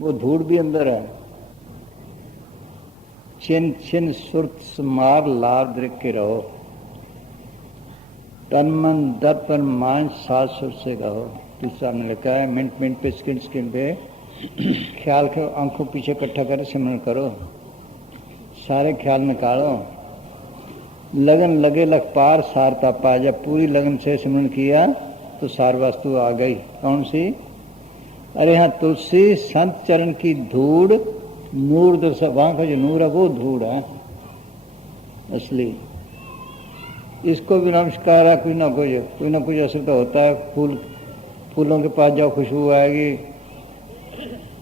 वो धूड़ भी अंदर है। छिन छिन सुरत समार लार दृक के रहो, तन मन दर्पण मांस सात सुर से कहो। तीसरा ने लिखा है, मिनट मिनट पे स्किन स्किन पे ख्याल करो, आंखों पीछे इकट्ठा कर सिमरन करो, सारे ख्याल निकालो। लगन लगे लग पार सारता पा। जब पूरी लगन से सिमरन किया तो सार वस्तु आ गई। कौन सी? अरे हाँ, तुलसी संत चरण की धूड़ नूर दर्शा। वहां का जो नूर है वो धूड़ है असली। इसको भी नमस्कार है, कोई ना कुछ असर तो होता है। फूलों के पास जाओ खुशबू आएगी,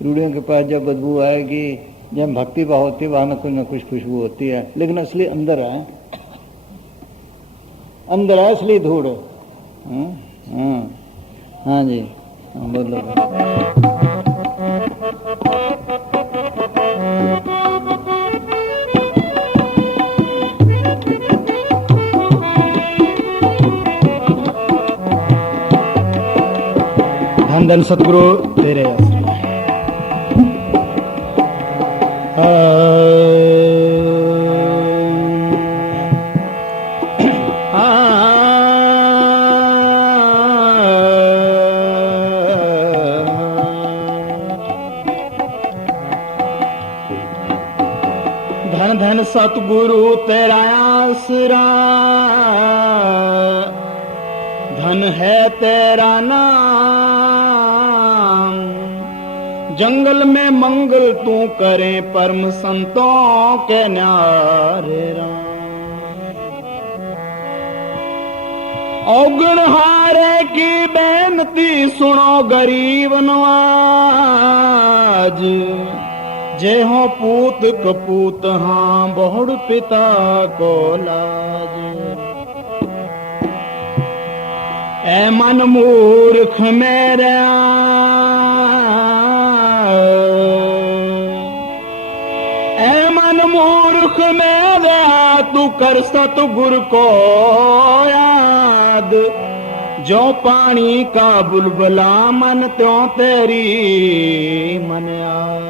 रूढ़ियों के पास जाओ बदबू आएगी। जब भक्ति भाव होती है वहां ना कुछ खुशबू होती है, लेकिन असली अंदर है, अंदर है असली धूड़। हाँ जी, बोलो। धन धन सतगुरु तेरे धन धन सतगुरु तेरा आसरा, धन है तेरा नाम। जंगल में मंगल तू करे, परम संतों के न्यारे राम। औगण हारे की बेनती सुनो गरीब नवाज। जे हो पूत कपूत हाँ बहुड़ पिता को लाज। ऐ मन मूर्ख मेरे ऐ मन मूर्ख मेरे, तू कर सतगुर को याद। जो पानी का बुलबुला मन त्यों तेरी मन याद।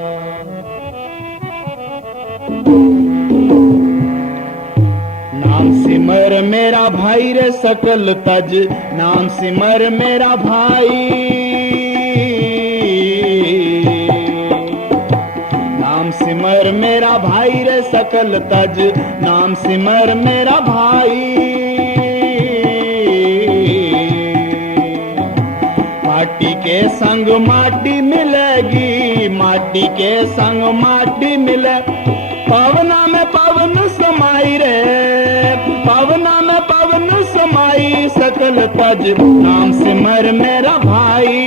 नाम सिमर मेरा भाई रे सकल तज, नाम सिमर मेरा भाई। नाम सिमर मेरा भाई रे सकल तज, नाम सिमर मेरा भाई। माटी के संग माटी मिलेगी, माटी के संग माटी मिले। पवना में पवन समाई रे, पवना में पवन समाई। सकल तज नाम सिमर मेरा भाई।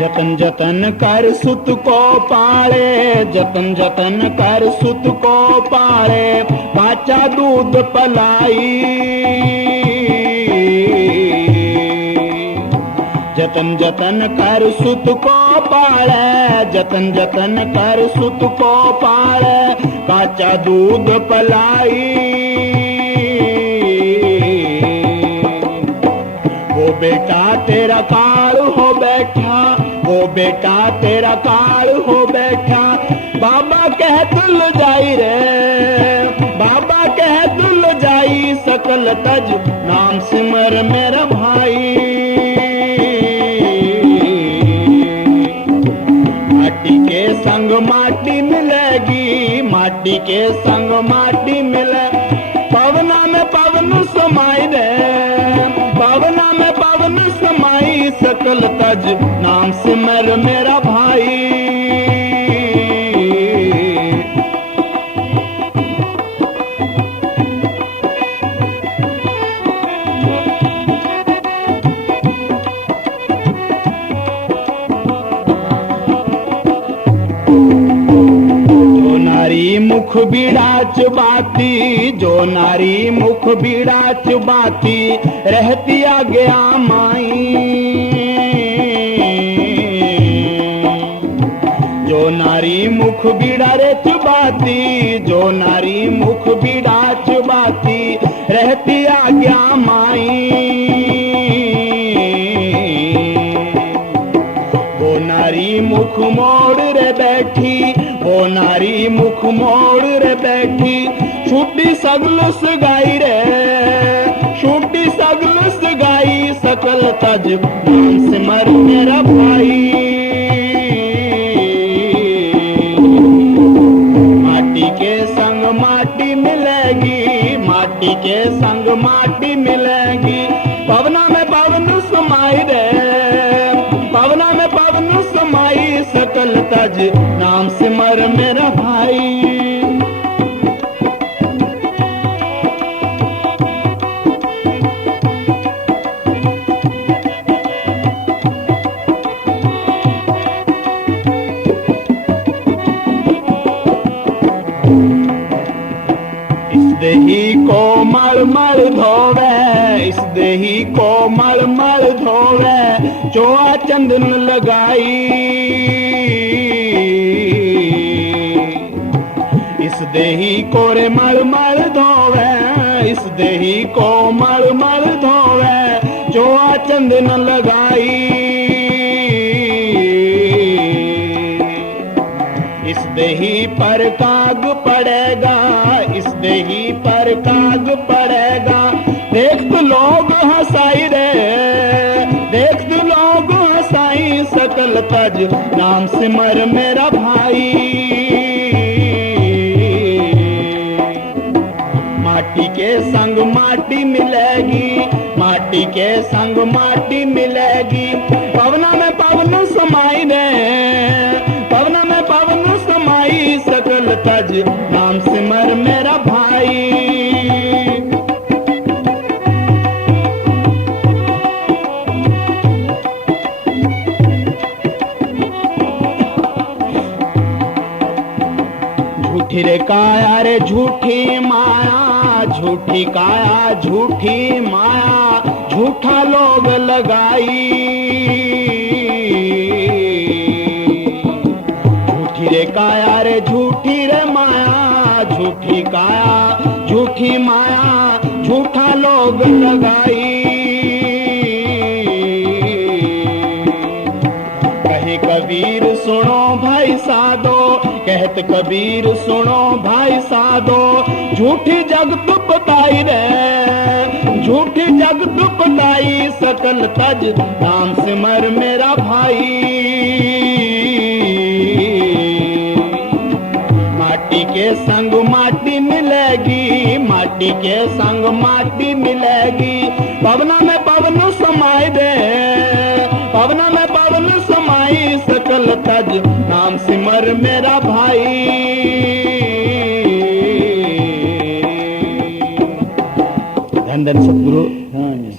जतन जतन कर सुत को पाले, जतन जतन कर सुत को पाले। काचा दूध पलाई, जतन जतन कर सुत को पाले, जतन जतन कर सुत को पाले। काचा दूध पलाई। वो बेटा तेरा काल हो बैठा, वो बेटा तेरा काल हो बैठा। बाबा कह दुल जाई रे, बाबा कह दुल जाई। सकल तज नाम सिमर मेरा भाई। माटी के संग माटी मिलेगी, माटी के संग माटी मिले। पवना में पवन समाई रे, पवना में पवन समाई। सकल तज नाम सिमर मेरा भाई। जो नारी मुख बीड़ा चुबाती, जो नारी मुख बीड़ा चुबाती, रहती आज्ञा माई। जो नारी मुख बीड़ा रे चुबाती, जो नारी मुख बीड़ा चुबाती, रहती आज्ञा माई। वो नारी मुख मोड़ रे बैठी, वो नारी मुख मोड़ रे बैठी, छूटी सगल सगाई रे, छूटी सगल सगाई, सकल तज नाम सिमर मेरा भाई। माटी के संग माटी मिलेगी, माटी के संग माटी मिलेगी, पवना में पवन समाई रे, पवना में पवन समाई, सकल तज नाम सिमर मेरा भाई। इस देही को मल मल धोवे, इस देही को मल मल धोवे, चोआ चंदन लगाई। इस देही को रे मल मल धोवे, इस देही को मल मल धोवे, चोआ चंदन लगाई। इस देही पर काग पड़ेगा, इस देही पर काग पड़ेगा, देख तो लोग हंसाई रे, देख तो लोग हंसाई, सकल तज नाम सिमर मेरा भाई। माटी के संग माटी मिलेगी, माटी के संग माटी मिलेगी, पवना में पवन समाई रे, पवना में पवन समाई, सकल तज नाम सिमर मेरा भाई। झूठी रे काया रे झूठी माया, झूठी काया झूठी माया, झूठा लोग लगाई। झूठी रे काया रे झूठी रे माया, झूठी काया झूठी माया, झूठा लोग लगाई। कहे कबीर सुनो भाई साधो, कहत कबीर सुनो भाई साधो, झूठी जगत पताई रे, झूठी जगत पताई, सकल तज नाम सिमर मेरा भाई। माटी के संग माटी मिलेगी, माटी के संग माटी मिलेगी, पवना में पवन समाई दे, पवना में पवन समाई, सकल तज नाम सिमर मेरा भाई। धन धन सतगुरु। हाँ जी।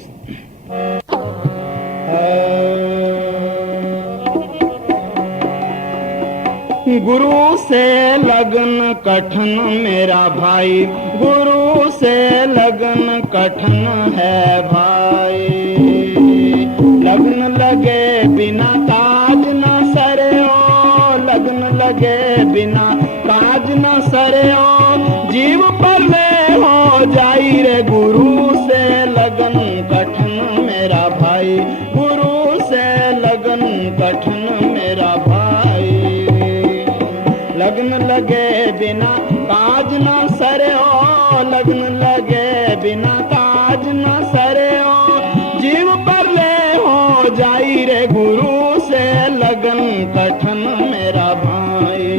गुरु से लगन कठिन मेरा भाई, गुरु से लगन कठिन है भाई। लगन लगे बिना काज न सरे ओ, लगन लगे बिना काज न सरे ओ, जीव परले हो जाई रे। गुरु से लगन कठिन मेरा भाई, गुरु से लगन कठिन मेरा भाई। लगन लगे बिना काज न सरे ओ, लगन लगे बिना काज न सरे ओ, जीव परले हो जाई रे। गुरु से लगन कठिन मेरा भाई।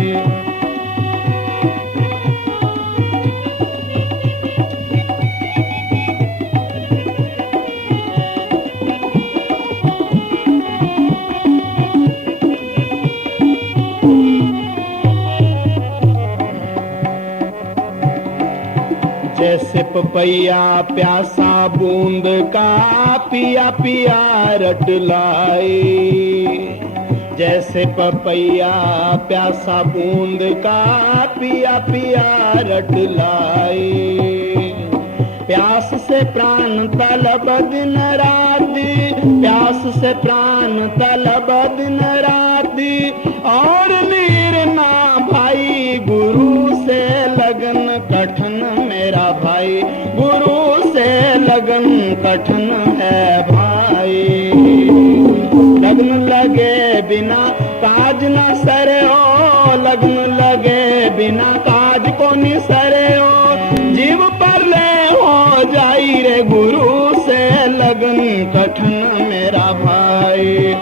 जैसे पपैया प्यासा बूंद का पिया पिया रट लाई, जैसे पपैया प्यासा बूंद का पिया पिया रट लाई। प्यास से प्राण तलब दिन राति, प्यास से प्राण तलब दिन राति, और नीर ना भाई गुरु से लगन कठिन मेरा भाई, गुरु से लगन कठिन है भाई। लगन लगे बिना काज न सरे ओ, लगन लगे बिना काज को निसरे ओ, जीव पर ले हो जाई रे गुरु से लगन कठिन मेरा भाई।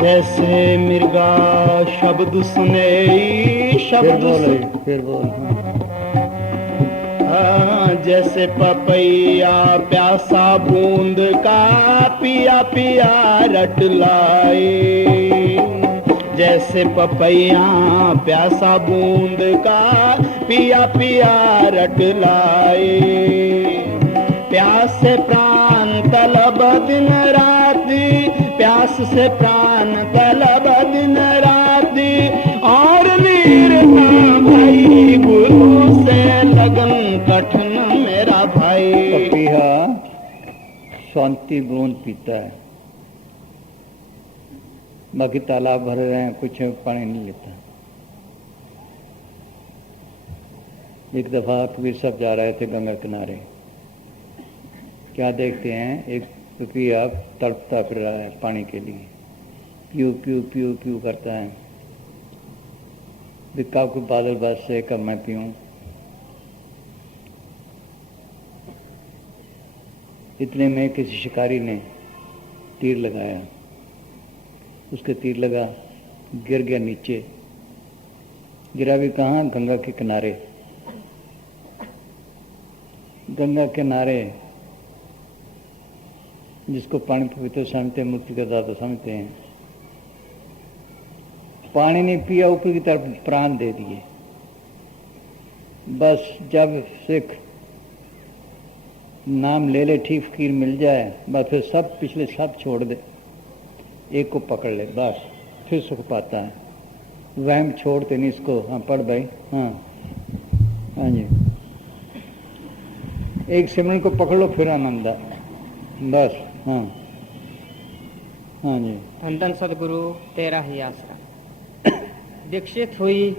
जैसे मिर्गा शब्द सुने शब्द फिर बोल जैसे पपैया प्यासा बूंद का पिया पिया रट लाए। जैसे पपैया प्यासा बूंद का पिया पिया रट लाए। प्यास से प्राण तलब दिन राति, प्यास से प्राण तलब दिन राति, और नीर ना भाई गुरु से लगन कठिन मेरा भाई। पपीहा शांति बूंद पीता है, बाकी तालाब भरे रहे हैं, कुछ पानी नहीं लेता। एक दफा कबीर साहब जा रहे थे गंगा किनारे, क्या देखते हैं एक पपीहा तड़पता फिर रहा है पानी के लिए, प्यू प्यू प्यू प्यू करता है। दिक्का को बादल बस से कब मैं पीऊं। इतने में किसी शिकारी ने तीर लगाया, उसके तीर लगा, गिर गया नीचे। गिरा भी कहाँ? गंगा के किनारे। गंगा के किनारे जिसको पानी पवित्र समझते हैं, मुक्ति का दाता समझते हैं, पानी नहीं पिया, ऊपर की तरफ प्राण दे दिए। बस जब सिख नाम ले ले, ठीक फकीर मिल जाए, बस फिर सब पिछले सब छोड़ दे, एक को पकड़ ले, बस फिर सुख पाता है। वहम छोड़ते नहीं इसको। हाँ पढ़ भाई। हाँ हाँ जी, एक सिमरन को पकड़ लो फिर आनंदा, बस। हाँ हाँ जी। धन सदगुरु तेरा ही आसरा। दीक्षित हुई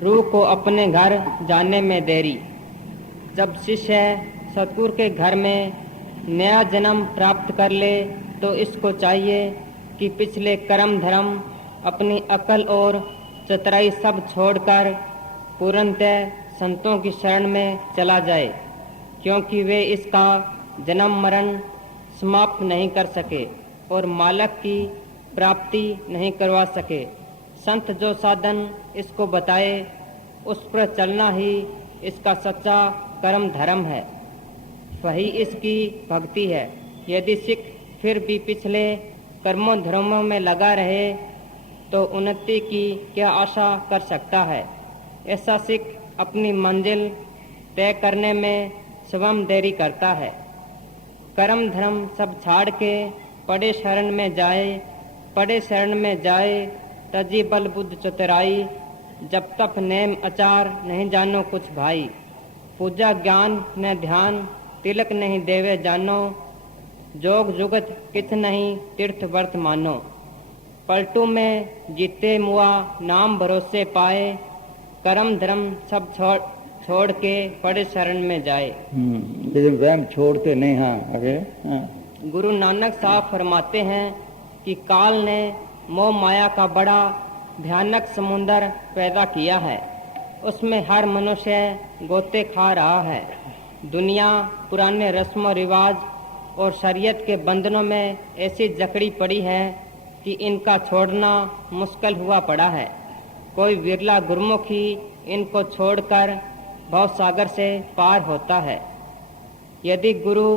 रूह को अपने घर जाने में देरी। जब शिष्य सतगुरु के घर में नया जन्म प्राप्त कर ले तो इसको चाहिए कि पिछले कर्म धर्म, अपनी अकल और चतुराई सब छोड़कर पूर्णतः संतों की शरण में चला जाए, क्योंकि वे इसका जन्म मरण समाप्त नहीं कर सके और मालक की प्राप्ति नहीं करवा सके। संत जो साधन इसको बताए उस पर चलना ही इसका सच्चा कर्म धर्म है, वही इसकी भक्ति है। यदि सिख फिर भी पिछले कर्मों धर्मों में लगा रहे तो उन्नति की क्या आशा कर सकता है। ऐसा सिख अपनी मंजिल तय करने में स्वयं देरी करता है। कर्म धर्म सब छाड़ के पड़े शरण में जाए, पड़े शरण में जाए, तजी बल बुद्ध चतुराई, जब तक नेम आचार नहीं जानो कुछ भाई। पूजा ज्ञान न ध्यान, तिलक नहीं देवे जानो, जोग जुगत किथ नहीं तीर्थ वर्त मानो। पलटू में जीते मुआ नाम भरोसे पाए, कर्म धर्म सब छोड़ के पड़े शरण में जाए। लेकिन वहम छोड़ते नहीं। हाँ आगे। हाँ। गुरु नानक साहब फरमाते हैं कि काल ने मोह माया का बड़ा भयानक समुंदर पैदा किया है, उसमें हर मनुष्य गोते खा रहा है। दुनिया पुराने रस्म रिवाज और शरीयत के बंधनों में ऐसी जकड़ी पड़ी है कि इनका छोड़ना मुश्किल हुआ पड़ा है। कोई विरला गुरमुख ही इनको छोड़कर भव सागर से पार होता है। यदि गुरु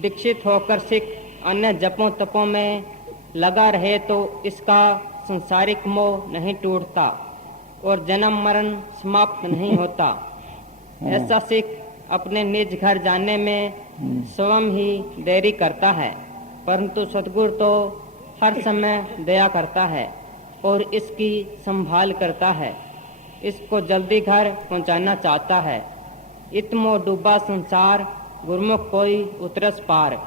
दीक्षित होकर सिख अन्य जपों तपों में लगा रहे तो इसका संसारिक मोह नहीं टूटता और जन्म मरण समाप्त नहीं होता। ऐसा सिख अपने निज घर जाने में स्वयं ही देरी करता है, परंतु सतगुरु तो हर समय दया करता है और इसकी संभाल करता है, इसको जल्दी घर पहुंचाना चाहता है। इतमो डूबा संसार गुरमुख कोई उतरस पार,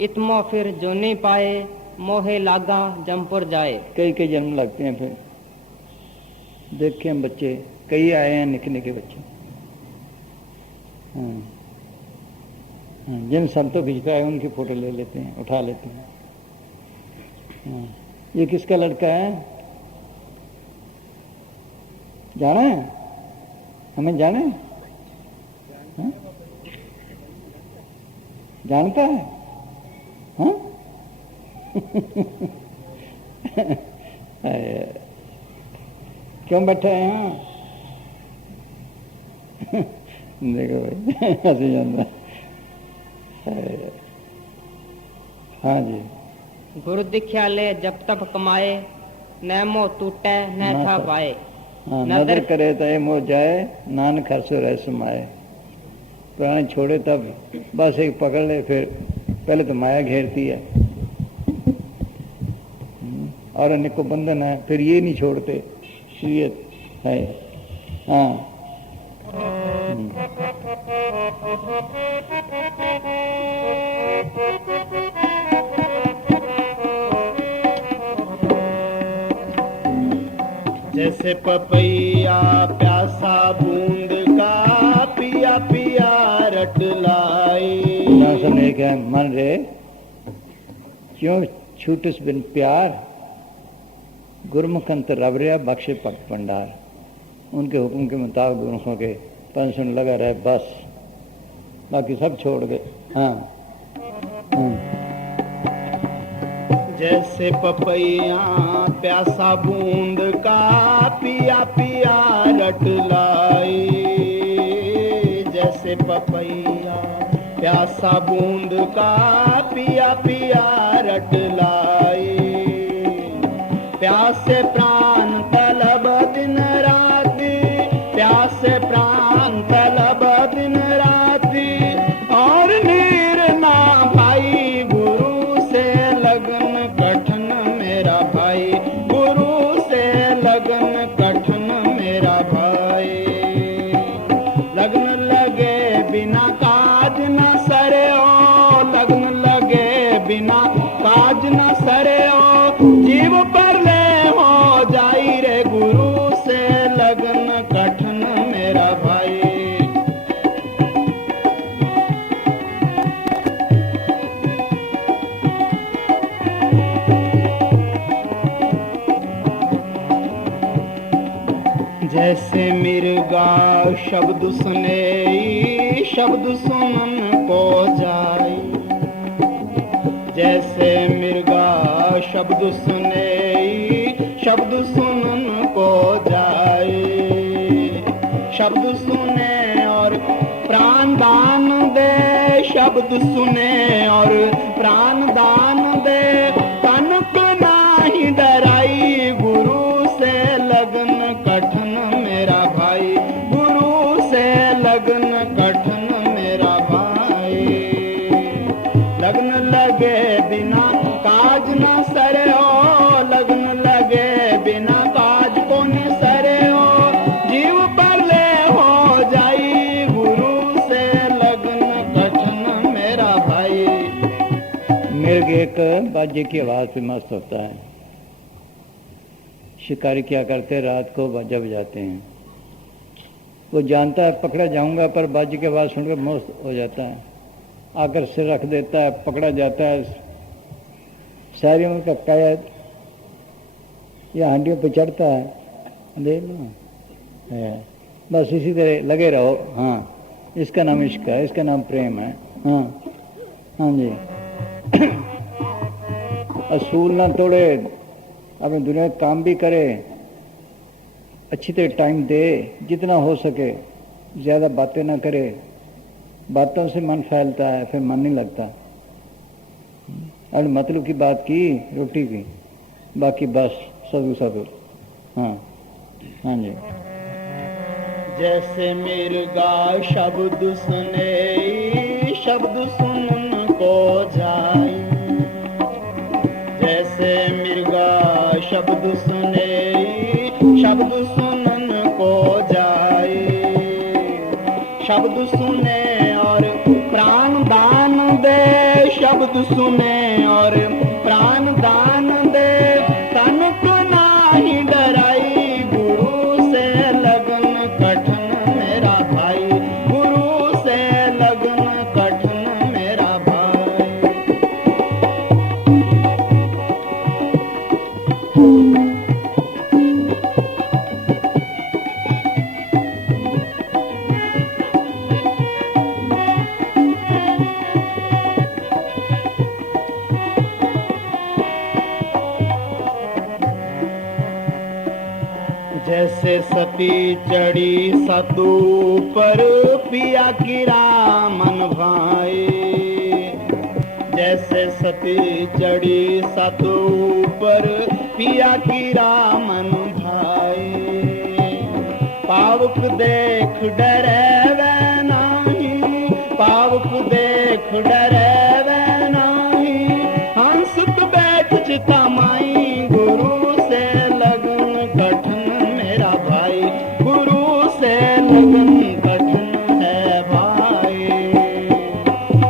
इतमो फिर जो नहीं पाए मोहे लागा जमपुर जाए। कई कई जन्म लगते हैं। फिर देखे हम बच्चे कई आए हैं, निके निके बच्चे। जिन संतों खिंचता है उनकी फोटो ले लेते हैं, उठा लेते हैं। ये किसका लड़का है? जाना है? हमें जाना है? जानता है? हाँ? क्यों बैठे हैं यहाँ? देखो भाई हंसी जाता। हाँ जी। गुरु दीक्षा ले जब तब कमाए, न मोह टूटे न था पाए। हाँ, नजर करे तो ये मोह जाए, नानक हर्षो रह समाए। प्राणी छोड़े तब बस एक पकड़ ले, फिर पहले तो माया घेरती है और अन्य को बंधन है, फिर ये नहीं छोड़ते, शरीयत है। हाँ जैसे पपैया प्यासा बूंद का, पिया पिया रट लाई। सुने क्या मन रे क्यों छूटस बिन प्यार, गुरमुख अंतर रवरिया बख्शे पट भंडार। उनके हुक्म के मुताबिक गुरमुखों के पन सुन लगा रहे बस, बाकी सब छोड़ दे। हाँ जैसे पपैया प्यासा बूंद का, पिया पिया रट लाई। जैसे पपैया प्यासा बूंद का, पिया पिया रट लाई। प्यासे प्राण तलब दिन राति, प्यासे प्राण तलब दिन राति, और नीर ना भाई गुरु से लगन कठन मेरा भाई, गुरु से लगन कठन मेरा भाई। लगन लगे बिना काज न सरे ओ, लगन लगे बिना काज न सरे ओ, जीव पर ले हो जाई रे गुरु से लगन कठन मेरा भाई। जैसे मिर्गा शब्द सुने, शब्द सुनन को जाई। जैसे मिर्गा शब्द सुने, शब्द सुनन को जाए। शब्द सुने और प्राण दान दे, शब्द सुने और प्राण दान दे, कनक नाही डराई गुरु से लगन कठन मेरा भाई, गुरु से लगन कठन मेरा भाई। लगन लगे बिना काज न सरे ओ, लगन लगे बिना काज को न सरे ओ, जीव पर ले हो जाई गुरु से लगन कठन मेरा भाई। मिर्ग एक बाजे की आवाज पे मस्त होता है। शिकारी क्या करते, रात को बाजा बजाते हैं। वो जानता है पकड़ा जाऊंगा, पर बाजे की आवाज सुनकर मस्त हो जाता है, आकर सिर रख देता है, पकड़ा जाता है। सारी उम्र का कैद या हंडियों पे चढ़ता है, देख लो है। बस इसी तरह लगे रहो। हाँ, इसका नाम इश्क है, इसका नाम प्रेम है। हाँ हाँ जी। असूल ना तोड़े, अपने दुनिया में काम भी करे, अच्छी तरह टाइम दे, जितना हो सके, ज़्यादा बातें ना करे। बातों से मन फैलता है, फिर मन नहीं लगता। अरे मतलब की बात की रोटी की, बाकी बस सब सब। हाँ हाँ जी। जैसे मिर्गा शब्द सुने शब्द सुन को जाए, जैसे मिर्गा शब्द सुने शब्द सुनन को जाए, शब्द सुने और प्राण दान दे, शब्द सुने और प्राण दान दे, तन को नाही डराई, गुरु से लगन कठिन मेरा भाई, गुरु से लगन कठिन मेरा भाई। जैसे सती चढ़ी सतू पर पिया की रामन भाई, जैसे सती चढ़ी सतू पर पिया की रामन भाई, पावक देख डरे वे नाही, पावक देख डरे वे नाही, हंस पे बैठ चिता माई, गुरु से लगन कठिन मेरा भाई, गुरु से लगन कठिन है भाई।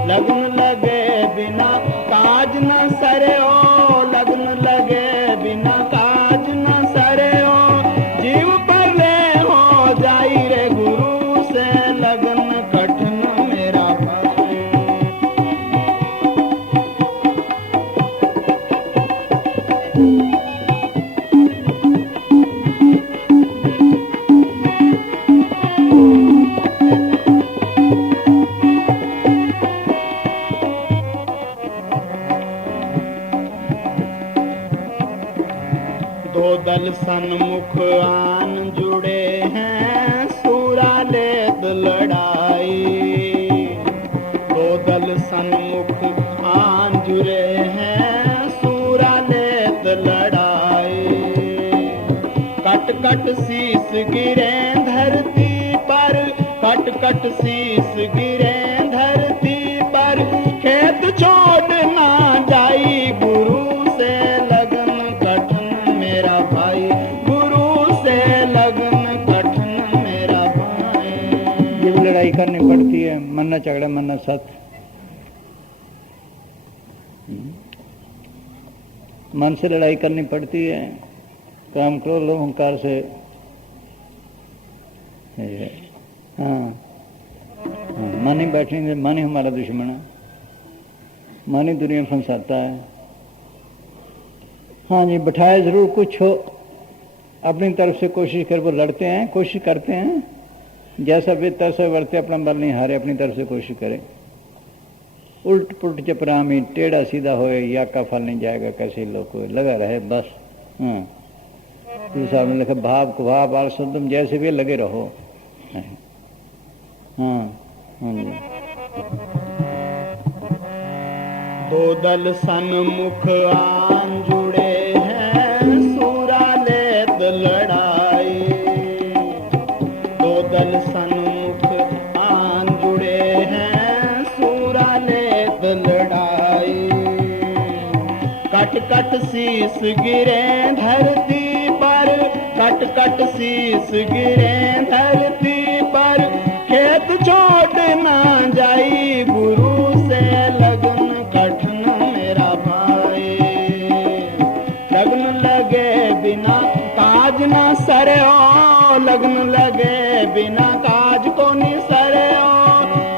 लगन लगे बिना काज न सरे ओ, लगन लगे बिना काज न सरे ओ, जीव पर ले हो जाई रे, गुरु से लगन कठिन मेरा भाई। दो दल सन्मुख आन जुड़े हैं, सूरा लेत लड़ाई, दो दल सन्मुख आन जुड़े हैं, सूरा लेत लड़ाई, कट कट शीस गिरे धरती पर, कट कट शीस गिरे धरती पर, खेत छोड़ ना जाई, गुरु से लगन कठिन मेरा भाई, गुरु से लगन कठिन मेरा भाई। जब लड़ाई करनी पड़ती है, मन्ना झगड़ा मन्ना सत, मन से लड़ाई करनी पड़ती है, काम क्रोध लोभ अहंकार से। हाँ, मन ही बैठेंगे, मन ही हमारा दुश्मन है, मन ही दुनिया फंसाता है। हाँ जी, बैठाए जरूर कुछ हो, अपनी तरफ से कोशिश कर, वो लड़ते हैं, कोशिश करते हैं, जैसा भी तैसा वर्ते, अपना बल नहीं हारे, अपनी तरफ से कोशिश करें। उल्ट पुलट चपरामी टेढ़ा सीधा होए, या का फल नहीं जाएगा, कैसे लोग को लगा रहे बस। हाँ, तो साहब ने लिखा भाव को भाव आल तुम जैसे भी लगे रहो। हाँ हाँ जी। दो दल सन्मुख आन जुड़े हैं, सूरा लेत लड़ाई, दो दल सन्मुख आन जुड़े हैं, सूरा लेत लड़ाई, कट कट शीस गिरे धरती पर, कट कट शीस गिरे धरती पर, खेत छोड़ ना जाई, गुरु से लगन कठिन मेरा भाई। लगन लगे बिना काज ना सरे ओ, लगन लगे बिना काज को नहीं सरे ओ,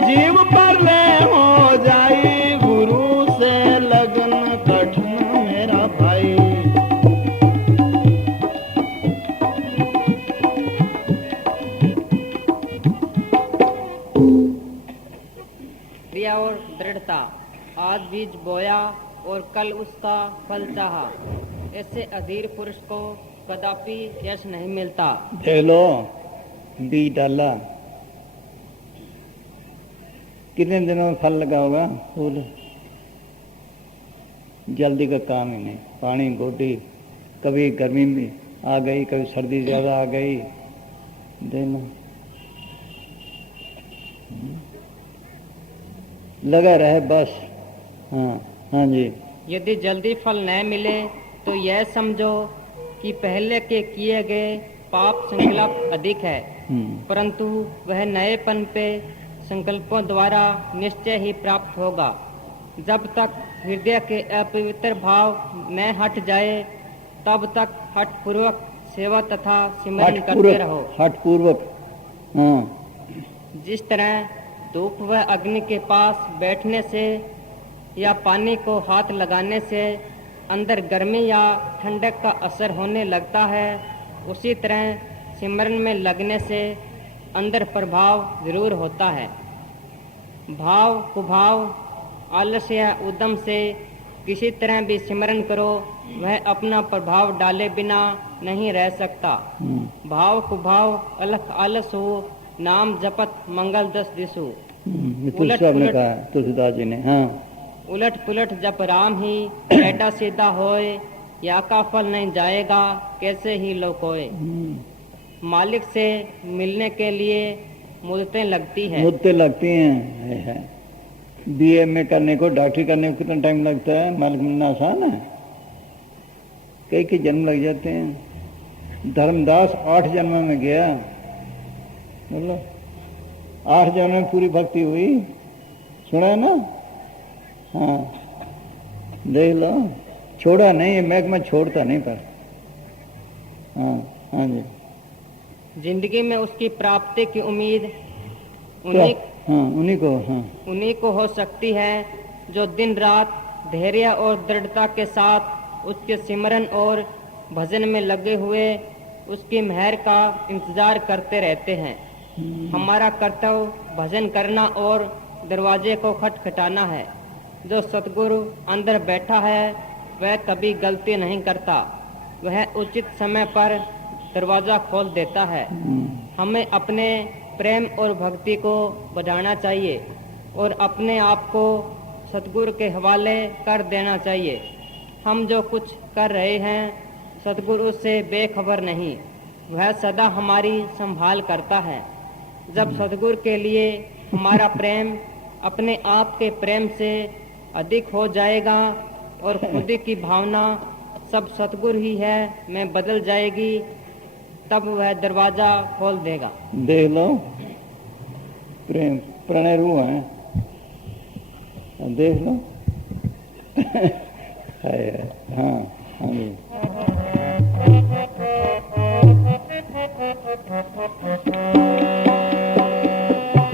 जीव पर ले हो जाई, गुरु से लगन कठिन मेरा भाई। क्रिया और दृढ़ता, आज बीज बोया और कल उसका फल चाहा, ऐसे अधीर पुरुष को कदापि यश नहीं मिलता। देख लो, बीज डाला, कितने दिनों में फल लगा होगा? फूल जल्दी का काम ही नहीं। पानी गोटी, कभी गर्मी में आ गई, कभी सर्दी ज़्यादा आ गई, देना लगा रहे बस। हाँ हाँ जी। यदि जल्दी फल न मिले तो यह समझो कि पहले के किए गए पाप संकल्प अधिक है, परंतु वह नएपन पे संकल्पों द्वारा निश्चय ही प्राप्त होगा। जब तक हृदय के अपवित्र भाव न हट जाए तब तक हठ पूर्वक सेवा तथा सिमरन करते रहो। हठ पूर्वक, हाँ। जिस तरह धूप व अग्नि के पास बैठने से या पानी को हाथ लगाने से अंदर गर्मी या ठंडक का असर होने लगता है, उसी तरह सिमरन में लगने से अंदर प्रभाव जरूर होता है। भाव कुभाव, आलस्य या उद्यम से किसी तरह भी सिमरन करो, वह अपना प्रभाव डाले बिना नहीं रह सकता। भाव कुभाव अलख आलस हो, नाम जपत मंगल दस दिशु। तुलसीदास जी ने, हाँ। उलट पुलट जप राम ही, टेढ़ा सीधा होए, या का फल नहीं जाएगा, कैसे ही लोकोए। मालिक से मिलने के लिए मुद्दतें लगती हैं। मुद्दतें लगती हैं। बीए में करने को, डॉक्टरी करने को कितना टाइम लगता है? मालिक मिलना आसान है? कई जन्म लग जाते हैं। धर्मदास 8 जन्म में गया, बोलो 8 जन्म में पूरी भक्ति हुई, सुना है ना? हाँ, देख लो, छोड़ा नहीं, मैं छोड़ता नहीं पर। हाँ हाँ जी। जिंदगी में उसकी प्राप्ति की उम्मीद उन्हीं को हो सकती है जो दिन रात धैर्य और दृढ़ता के साथ उसके सिमरन और भजन में लगे हुए उसकी मेहर का इंतजार करते रहते हैं। हमारा कर्तव्य भजन करना और दरवाजे को खटखटाना है। जो सतगुरु अंदर बैठा है वह कभी गलती नहीं करता, वह उचित समय पर दरवाजा खोल देता है। हमें अपने प्रेम और भक्ति को बढ़ाना चाहिए और अपने आप को सतगुरु के हवाले कर देना चाहिए। हम जो कुछ कर रहे हैं सतगुरु से बेखबर नहीं, वह सदा हमारी संभाल करता है। जब सतगुरु के लिए हमारा प्रेम अपने आप के प्रेम से अधिक हो जाएगा और खुद की भावना सब सतगुरु ही है में बदल जाएगी, तब वह दरवाजा खोल देगा। देख लो, प्रेम प्रणय रूह है, देख लो। हाँ हाँ जी।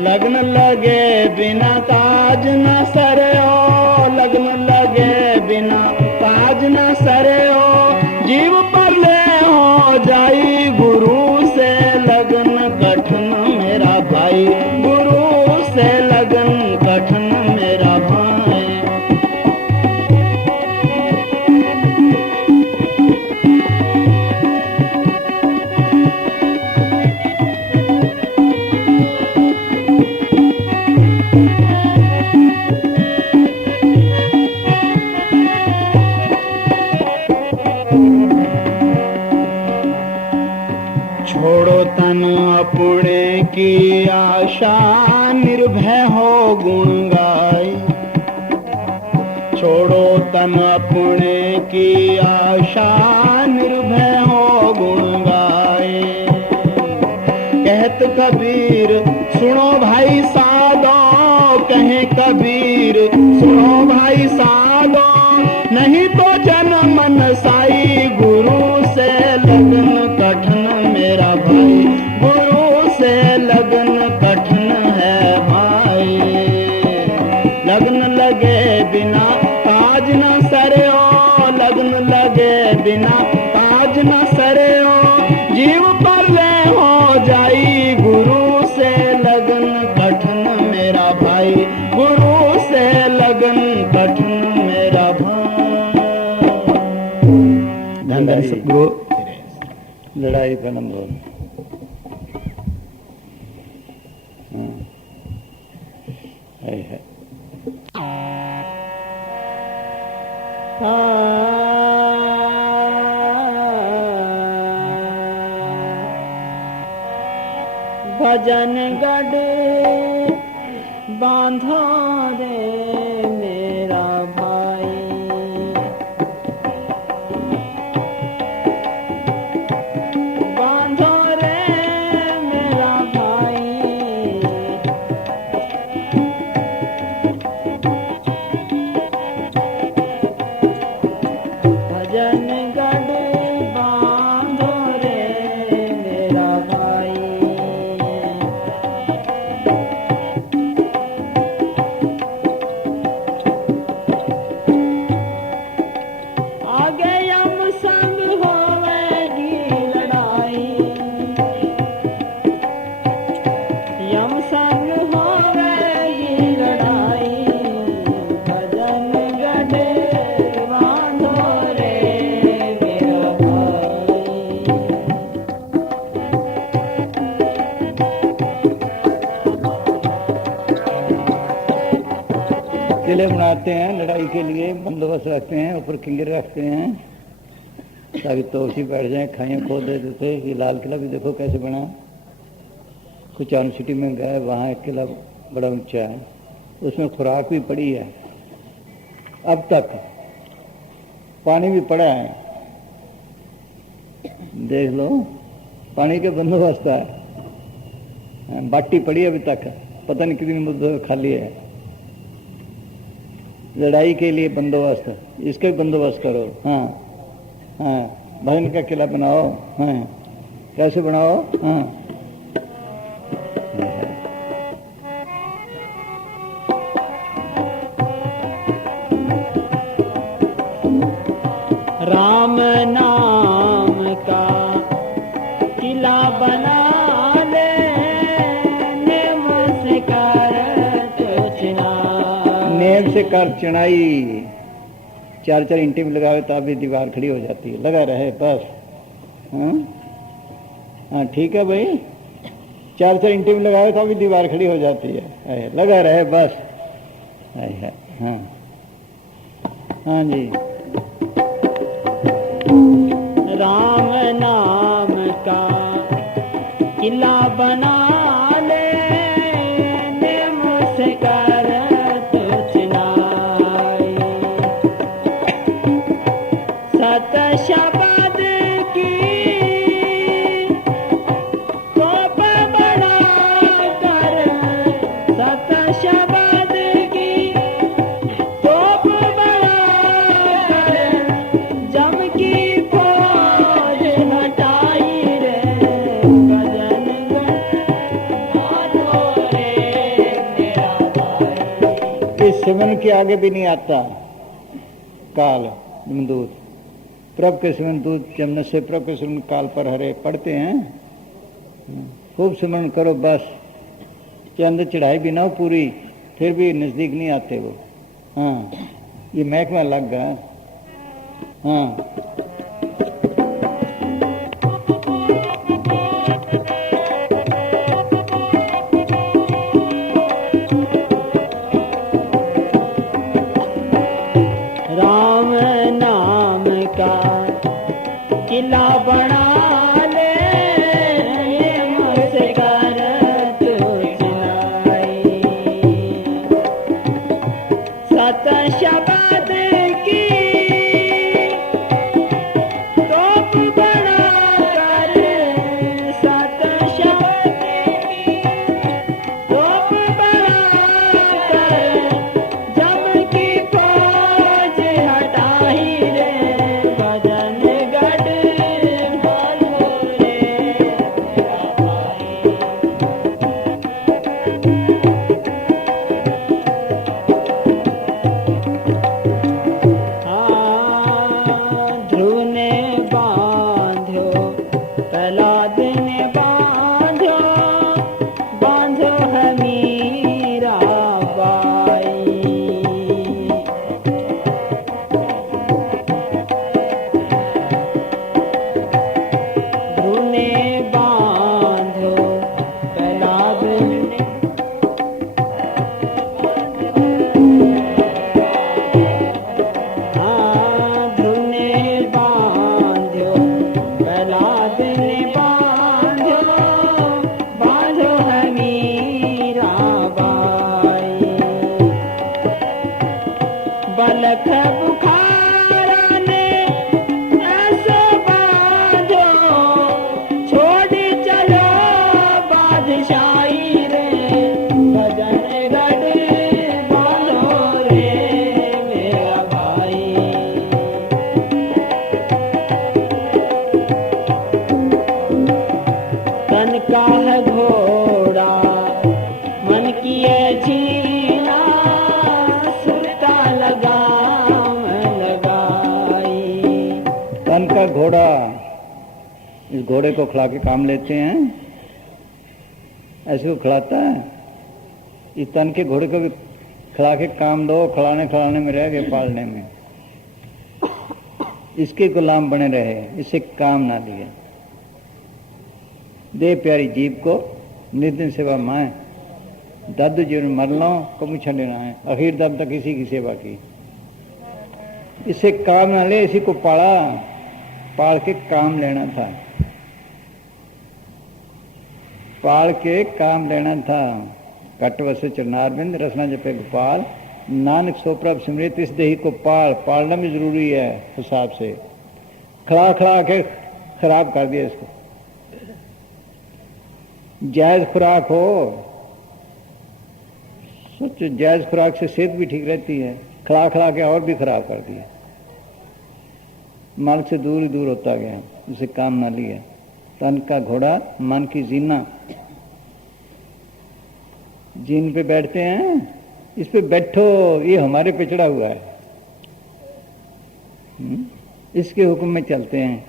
लगन लगे बिना काज न सरे ओ, लगन लगे बिना काज न सरे ओ, जीव पर ले हो जाई गुरु से लगन कठिन मेरा भाई, गुरु से लगन कठिन मेरा भाई। छोड़ो तन अपने की आशा, निर्भय हो गुण गाए। छोड़ो तन अपने की आशा, निर्भय हो गुण गाए। कहत कबीर सुनो भाई साधो, कहे कबीर सुनो भाई साधो, नहीं तो जन्म नसाई, गुरु से लगन कठिन मेरा भाई, गुरु से लगन कठिन है भाई। लगन लगे बिना काज न सरे ओ, लगन लगे बिना काज न सरे ओ, जीव पर ले हो जाई, गुरु से लगन कठिन मेरा भाई, गुरु से लगन कठिन मेरा भाई। धन धन सतगुरु। लड़ाई का नंबर। है। भजन गढ़ बांधो रे मेरा भाई, बांधो रे मेरा भाई, भजन गढ़ बांधो रे मेरा भाई। आगे यम संग होवेगी लड़ाई, यम संग होवेगी लड़ाई, भजन गढ़ बांधो रे मेरा भाई। किले बनाते हैं लड़ाई के लिए, बंदोबस्त रखते हैं, ऊपर किंगर रखते हैं ताकि तोसी बैठ जाए, खाइए खो दे देते। ये लाल किला भी देखो कैसे बना। कुछ यूनिवर्सिटी में गए, वहाँ एक किला बड़ा ऊंचा है, उसमें खुराक भी पड़ी है, अब तक पानी भी पड़ा है, देख लो पानी के बंदोबस्त है, बाटी पड़ी है अभी तक, पता नहीं कितनी मुद्दों खाली है। लड़ाई के लिए बंदोबस्त, इसका भी बंदोबस्त करो। हाँ हाँ, भजन का किला बनाओ। हाँ, कैसे बनाओ? हाँ, राम नाम का किला बना ले, नेम से कर तो चिनाई। नेम से कर चढ़ाई, चार चार इंटे भी लगावे तो भी दीवार खड़ी हो जाती है, लगा रहे बस। हाँ हाँ, ठीक है भाई, चार चार इंटे भी लगावे तो भी दीवार खड़ी हो जाती है, लगा रहे बस। हाँ हाँ जी, राम नाम का किला बना ले, नेम से कर तो चिनाई। सत शब्द की तोप बड़ा कर, सत शब्द की तोप बड़ा कर, जम की फौज हटाई रे, भजन बांधो रे मेरा भाई। इस सिमन के आगे भी नहीं आता काल दूत, प्रभ के सिमरन दूत जमन से, प्रभ के सिमरन काल पर हरे पढ़ते हैं। खूब सिमरन करो बस, चंद चढ़ाई भी ना हो पूरी, फिर भी नजदीक नहीं आते वो। हाँ, ये महकमा लग गया। हाँ, राम नाम का किला बना ले, नेम से कर तो चिनाई। सत शब्द की इस घोड़े को खिला के काम लेते हैं, ऐसे को खिलाता है। इस तन के घोड़े को भी खिला के काम दो, खिलाने में रह गए, पालने में। इसके गुलाम बने रहे, इससे काम ना लिए। दे प्यारी जीव को नितिन सेवा माए, दर्द जीवन मर लो कभी छड़ना है, आखिर दम तक इसी की सेवा की। इससे काम ना ले, इसी को पाला, पाल के काम लेना था, पाल के काम लेना था। कट वसे चरनारविंद रसना जपे गोपाल, नानक सो प्रभ सिमरित, इस देही को पालना भी जरूरी है। हिसाब से खिला के खराब कर दिया इसको। जायज खुराक हो, सोचो जायज खुराक से सेहत भी ठीक रहती है, खिला के और भी खराब कर दिया। मार्ग से दूर ही दूर होता गया, जिसे काम ना लिया। तन का घोड़ा मन की जीना, जिन पे बैठते हैं इस पे बैठो, ये हमारे पे चढ़ा हुआ है, इसके हुक्म में चलते हैं।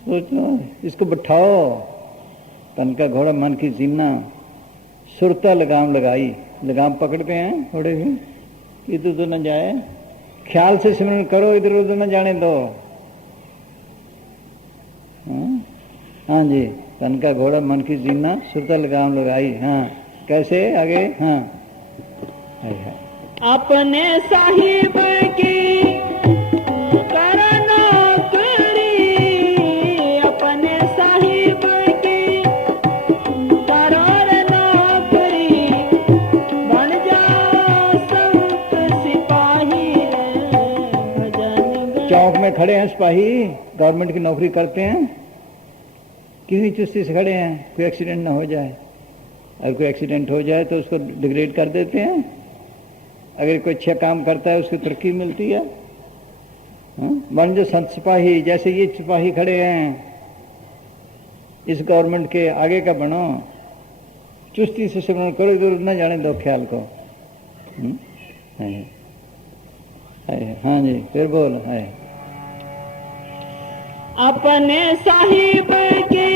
सोचो इसको बैठाओ, तन का घोड़ा मन की जीना, सुरता लगाम लगाई, लगाम पकड़ते हैं घोड़े की, इधर उधर न जाए, ख्याल से सिमरन करो, इधर उधर न जाने दो। हाँ जी, तन का घोड़ा मन की जीना, सुरता लगाम लगाई। हाँ कैसे आगे? हाँ अपने साहिब की करना करी, अपने साहिब की करना करी, बन जा संत सिपाही भजन। चौक में खड़े हैं सिपाही, गवर्नमेंट की नौकरी करते हैं, किसी चुस्ती से खड़े हैं, कोई एक्सीडेंट ना हो जाए। अगर कोई एक्सीडेंट हो जाए तो उसको डिग्रेड कर देते हैं, अगर कोई अच्छा काम करता है उसको तरक्की मिलती है। बन जो संत सिपाही, जैसे ये सिपाही खड़े हैं इस गवर्नमेंट के, आगे का बनो, चुस्ती से सिमरन करो, इधर न जाने दो ख्याल को। हाँ जी, फिर बोल। है अपने साहिब की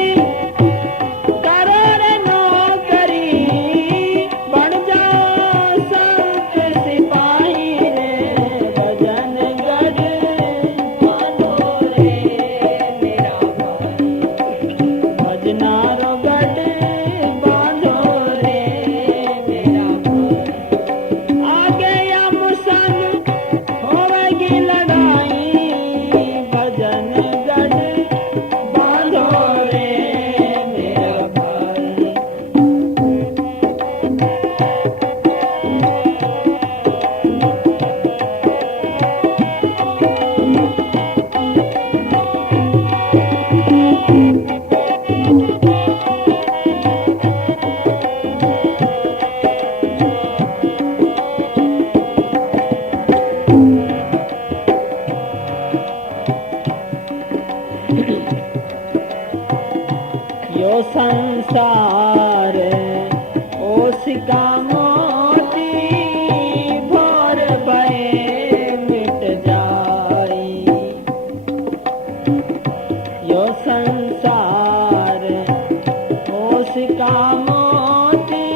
संसार ओसिका मोती भोर भय मिट जाई, यो संसार ओसिका मोती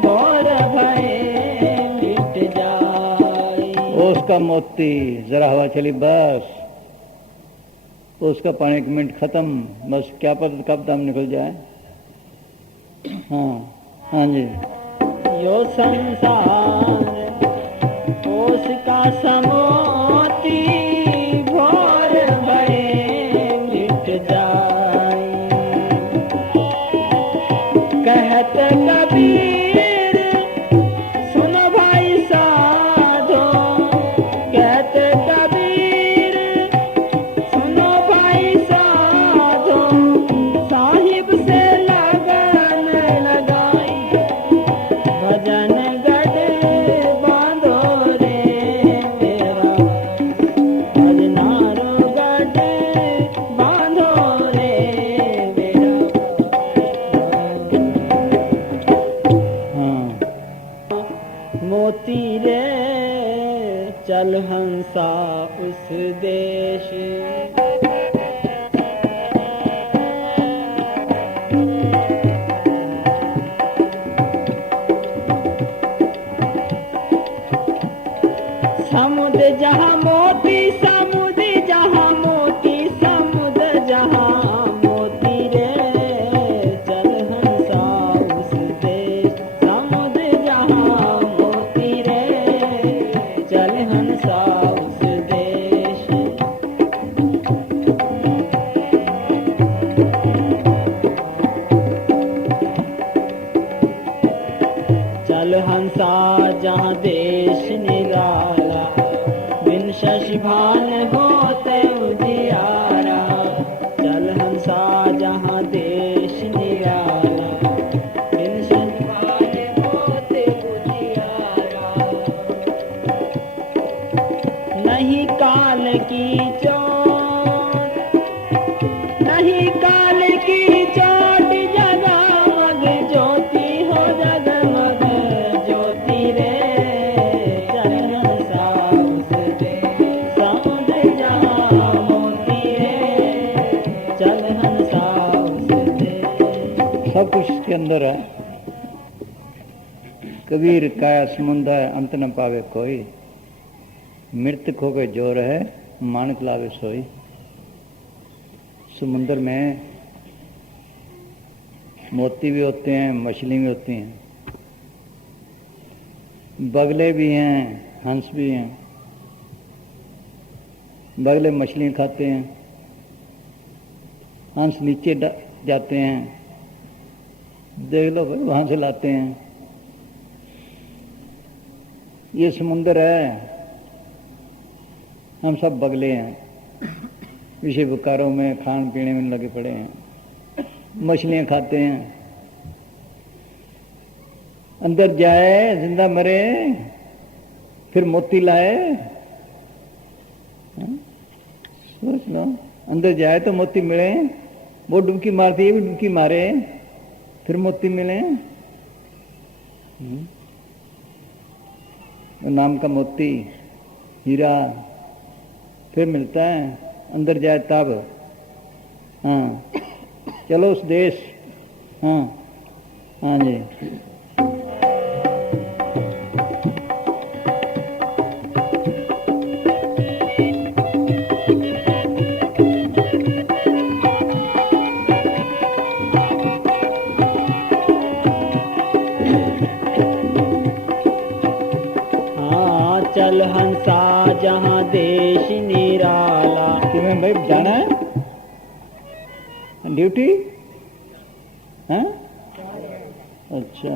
भोर भय मिट जाई। ओस का मोती, जरा हवा चली बस, उसका पानी 1 मिनट खत्म, बस क्या पता कब दम निकल जाए। हाँ जी। यो संसार उसका समोती भोर भय मिट जाए। कहत कबीर सुन भाई साधो, कहत कबीर सुनो भाई साधो, साहिब से लगन लगाई, भजन गढ़ बांधो रे मेरा, भजनारो गढ़ बांधो रे मेरा। चल हंसा जहाँ देश निराला, बिन शशि भान होते उजियारा। चल हंसा जहाँ देश निराला, बिन शशि भान होते उजियारा। नहीं काल की चोट, नहीं काल की चोट, जगमग ज्योति हो जगमग ज्योति रे। चल हंसा उस देश समुद्र जहाँ मोती रे। चल हंसा उस देश। सब कुछ इसके अंदर है। कबीर काया समुंदर है, अंत न पावे कोई। मृत्यु खो के जोर है, मानक लावे सोई। समुंदर में मोती भी होते हैं, मछली भी होती हैं, बगले भी हैं, हंस भी हैं। बगले मछलियाँ खाते हैं, हंस नीचे जाते हैं, देख लो भाई वहाँ से लाते हैं। ये समुंदर है, हम सब बगले हैं, विषय विकारों में खान पीने में लगे पड़े हैं, मछलियाँ खाते हैं। अंदर जाए जिंदा मरे, फिर मोती लाए। सोच लो, अंदर जाए तो मोती मिले, वो डुबकी मारती है भी डुबकी मारे, फिर मोती मिले। नाम का मोती, हीरा फिर मिलता है, अंदर जाए तब। हाँ, चलो उस देश। हाँ हाँ जी। हाँ, चल हंसा जहाँ देश निराला। तुम्हें भाई जाना है ड्यूटी? हाँ अच्छा।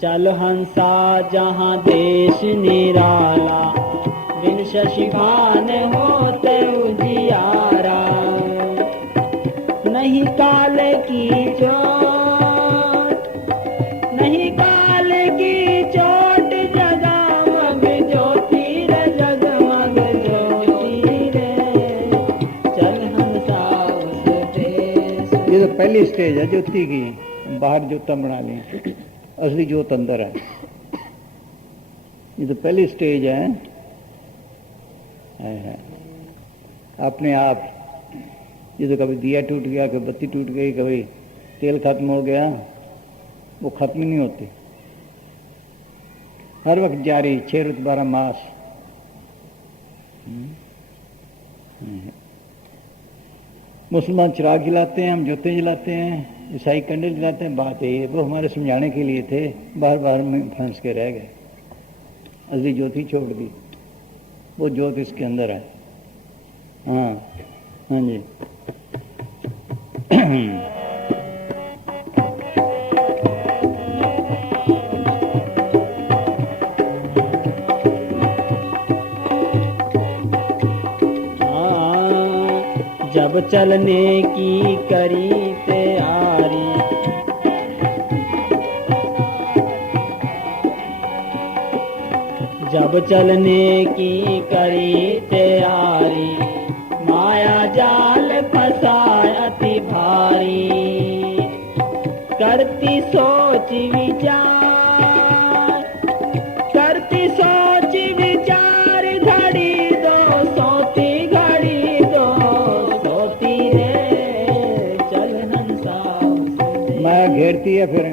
चल हंसा जहाँ देश निराला, बिन शशि भान होते उजियारा। नहीं काल की चोट, नहीं काल की चोट, जगमग ज्योति रे, जगमग ज्योति रे। चल हंसा उस देश। ये तो पहली स्टेज है ज्योति की, बाहर ज्योता बना ली, असली ज्योत अंदर है। ये तो पहली स्टेज है। अपने आप ये तो कभी दिया टूट गया, कभी बत्ती टूट गई, कभी तेल खत्म हो गया, वो खत्म ही नहीं होती, हर वक्त जारी, 6 ऋतु 12 मास। मुसलमान चिराग जलाते हैं, हम ज्योति जलाते हैं, ईसाई कैंडल जलाते हैं। बात यही है, वो हमारे समझाने के लिए थे, बार बार में फंस के रह गए, असली ज्योति छोड़ दी। वो ज्योत इसके अंदर है। हाँ हाँ जी। जब चलने की करी तैयारी, जब चलने की करी तैयारी, माया जाल फसाए अति भारी। करती सोच विचार, करती सोच विचार, घड़ी दो सोती, घड़ी दो सोती रे। चल हंसा माया घेरती है, फिर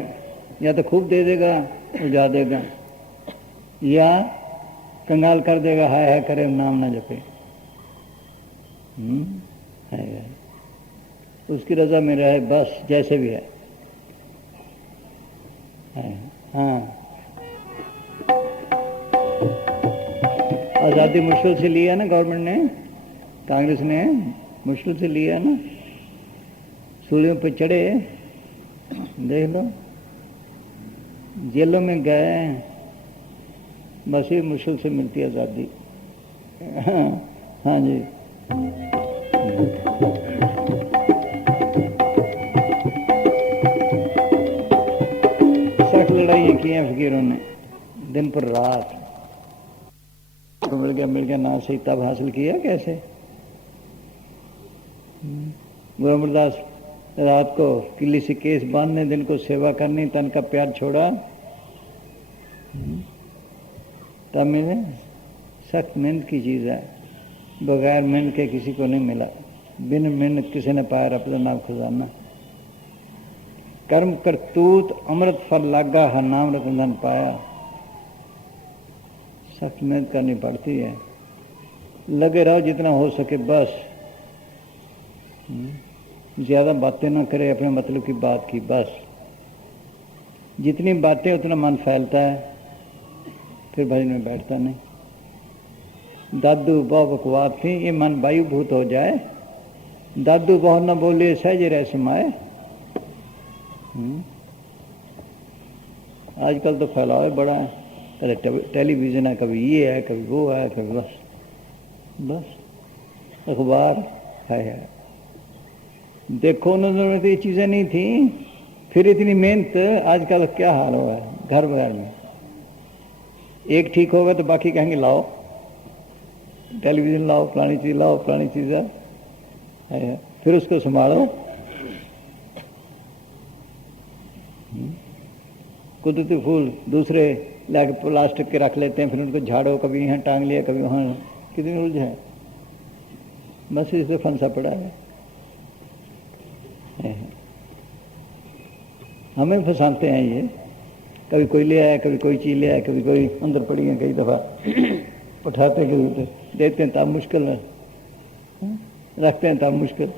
या तो खूब दे देगा, उजा देगा, या कंगाल कर देगा, हाय हाय करे नाम ना जपे। है उसकी रजा में रहे बस, जैसे भी है। हाँ, आज़ादी मुश्किल से लिया ना गवर्नमेंट ने, कांग्रेस ने मुश्किल से लिया ना, सूलियों पे चढ़े, देख लो। जेलों में गए, बस ये मुश्किल से मिलती है आज़ादी। हाँ जी। सख्त लड़ाइयाँ की हैं फकीरों ने, दिन पर रात। तो मिल गया ना सही, तब हासिल किया कैसे? गुरु अमरदास रात को किले से केस बांधने, दिन को सेवा करनी, तन का प्यार छोड़ा, तब मिले। सख्त मेहनत की चीज़ है, बगैर मेहनत के किसी को नहीं मिला। बिन मेहनत किसी ने पाया अपना नाम खजाना। कर्म करतूत अमृत फल लागा, हर नाम रतन पाया। सख्त मेहनत करनी पड़ती है, लगे रहो जितना हो सके बस। ज़्यादा बातें ना करे, अपने मतलब की बात की बस। जितनी बातें उतना मन फैलता है, फिर भजन में बैठता नहीं। दादू बहुत बकवास थी, ये मन वायुभूत हो जाए। दादू बहुत न बोले, सहज रह समाए। आजकल तो फैलाव बड़ा है, कभी टेलीविज़न है, कभी ये है, कभी वो है, कभी बस अखबार है। देखो उन्होंने तो ये चीज़ें नहीं थी, फिर इतनी मेहनत। आजकल क्या हाल हुआ है घर बगैर में। एक ठीक होगा तो बाकी कहेंगे लाओ टेलीविज़न, लाओ फलानी चीज़, लाओ फलानी चीज़ है, फिर उसको संभालो। कुदरती फूल दूसरे लाके प्लास्टिक के रख लेते हैं, फिर उनको झाड़ो, कभी यहाँ टांग लिया, कभी वहाँ। कितनी उलझ है, बस इस पर फंसा पड़ा है। हमें फंसाते हैं ये, कभी कोई ले आया, कभी कोई चीज़ ले आया, कभी कोई अंदर पड़ी है, कई दफ़ा उठाते कभी देते हैं, तब मुश्किल है, रखते हैं तब मुश्किल।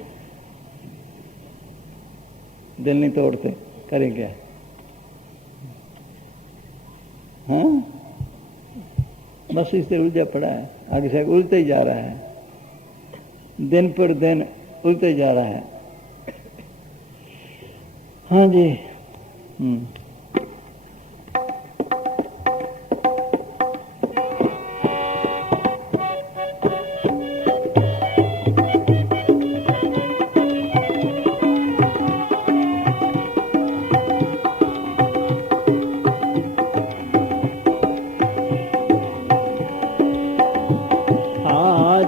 दिल नहीं तोड़ते, करें क्या? हाँ, बस इस तरह उलझा पड़ा है, आगे से उलझते ही जा रहा है, दिन पर दिन उलझते जा रहा है। हाँ जी।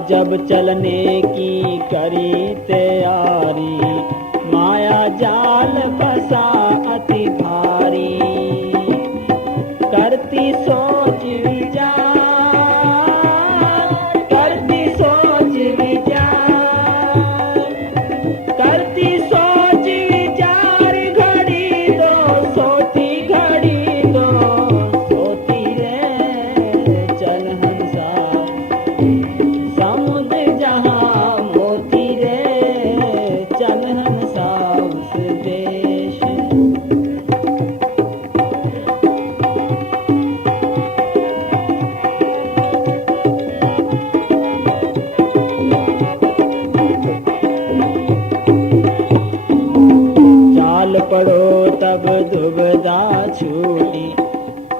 जब चलने की करी तैयारी, माया जाल फंसा अति भारी। करती सोच विचार, करती सोच विचार, करती सोच विचार, घड़ी दो सोती, घड़ी दो सोती रे। चल हंसा समुद्र जहाँ मोती रे, चल हंसा उस देश। चाल पड़ो तब दुबदा छूटी,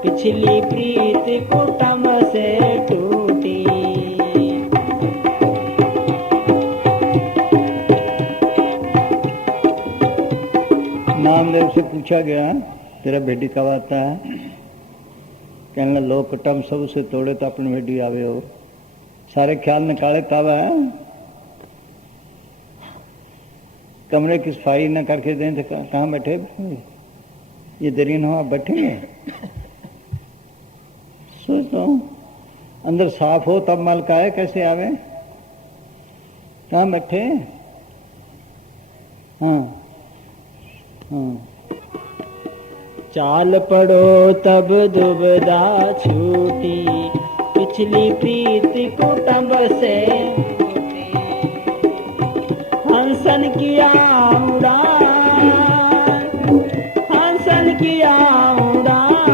पिछली प्रीत कुटुंब से टूटी। नामदेव से पूछा गया, तेरा बेटी कब आता है? कहने लगा, लोग कुटुंब सब उसे तोड़े तो अपनी बेटी आवे हो। सारे ख्याल निकाले तब है। कमरे की सफाई न करके दें तो कहाँ बैठे? ये दरीन हो, आप बैठेंगे? सोचता हूँ, अंदर साफ हो तब मल का है, कैसे आवे? कहाँ बैठे? हाँ हाँ। चाल पड़ो तब दुबदा छूटी, पिछली प्रीति कुटुंब से हंसन किया उड़ान, हंसन किया उड़ान,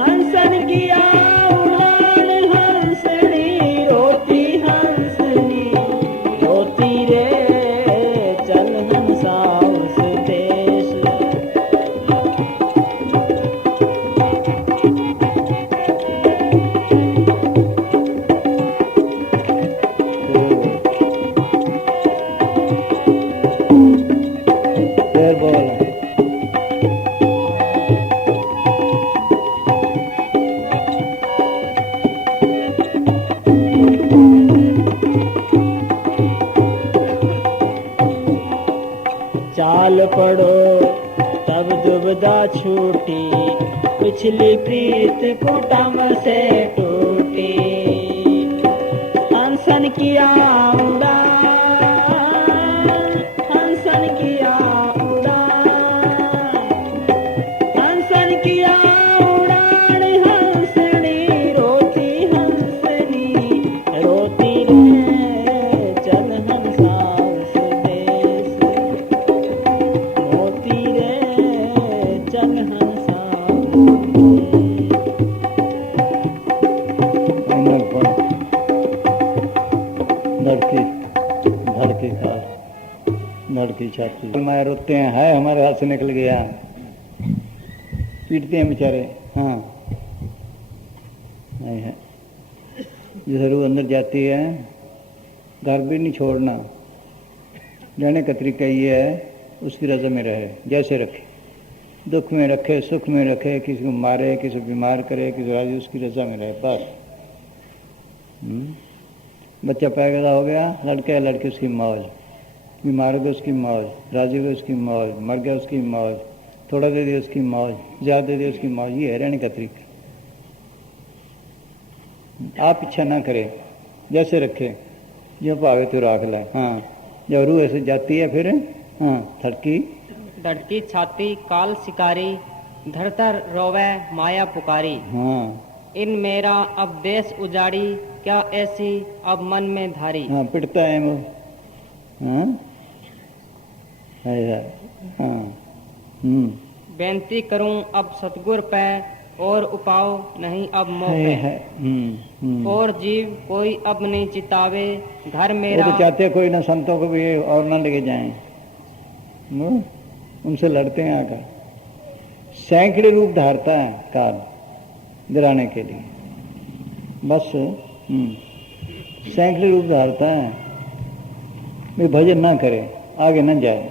हंसन किया उड़ान। हंसनी रोती, हंसनी रोती रे, चल हंसा उस देश। पड़ो तब दुबदा छूटी, पिछली प्रीत कुटम से टूटी। हंसन किया उड़ान, हंसन किया उड़ान, हंसन किया उड़ान, हंसनी रोती, हंसनी रोती रे चल हंसा देश, मोती रे चल हंसा धड़की धड़की खा धड़की छाती माए रोते हैं, हाय हमारे हाथ से निकल गया, पीटते हैं बेचारे। हाँ है जैसे रूह अंदर जाती है, घर भी नहीं छोड़ना। रहने का तरीका ये है, उसकी रजा में रहे, जैसे रखे, दुख में रखे, सुख में रखे, किसी को मारे, किसी को बीमार करे, किसी को राजी, उसकी रजा में रहे बस। बच्चा पैदा हो गया, लड़का है लड़की उसकी मौज, बीमार हो गया उसकी मौज, राजी हो गया उसकी मौज, मर गया उसकी मौज, थोड़ा दे दिया उसकी मौज, ज़्यादा दे दिया उसकी मौज। ये है रहने का तरीका। आप इच्छा ना करें, जैसे रखे, जो पावे तो राख लाए। हाँ जब रूह ऐसे जाती है फिर हाँ धड़की धड़की छाती काल शिकारी, धरतर रोवे माया पुकारी। हाँ इन मेरा अब देश उजाड़ी, क्या ऐसी अब मन में धारी। हाँ पिटता है वो। हाँ ऐसा हाँ बेनती करूं अब सतगुर पे, और उपाव नहीं अब मोह है। पे। और जीव कोई अब नहीं चितावे, घर वो मेरा तो चाहते हैं कोई ना संतों को भी और ना लेके जाएं, उनसे लड़ते हैं आकर। सैकड़े रूप धारता है काल गिराने के लिए, बस सैकड़े रूप धारता है। वे भजन ना करे, आगे ना जाए।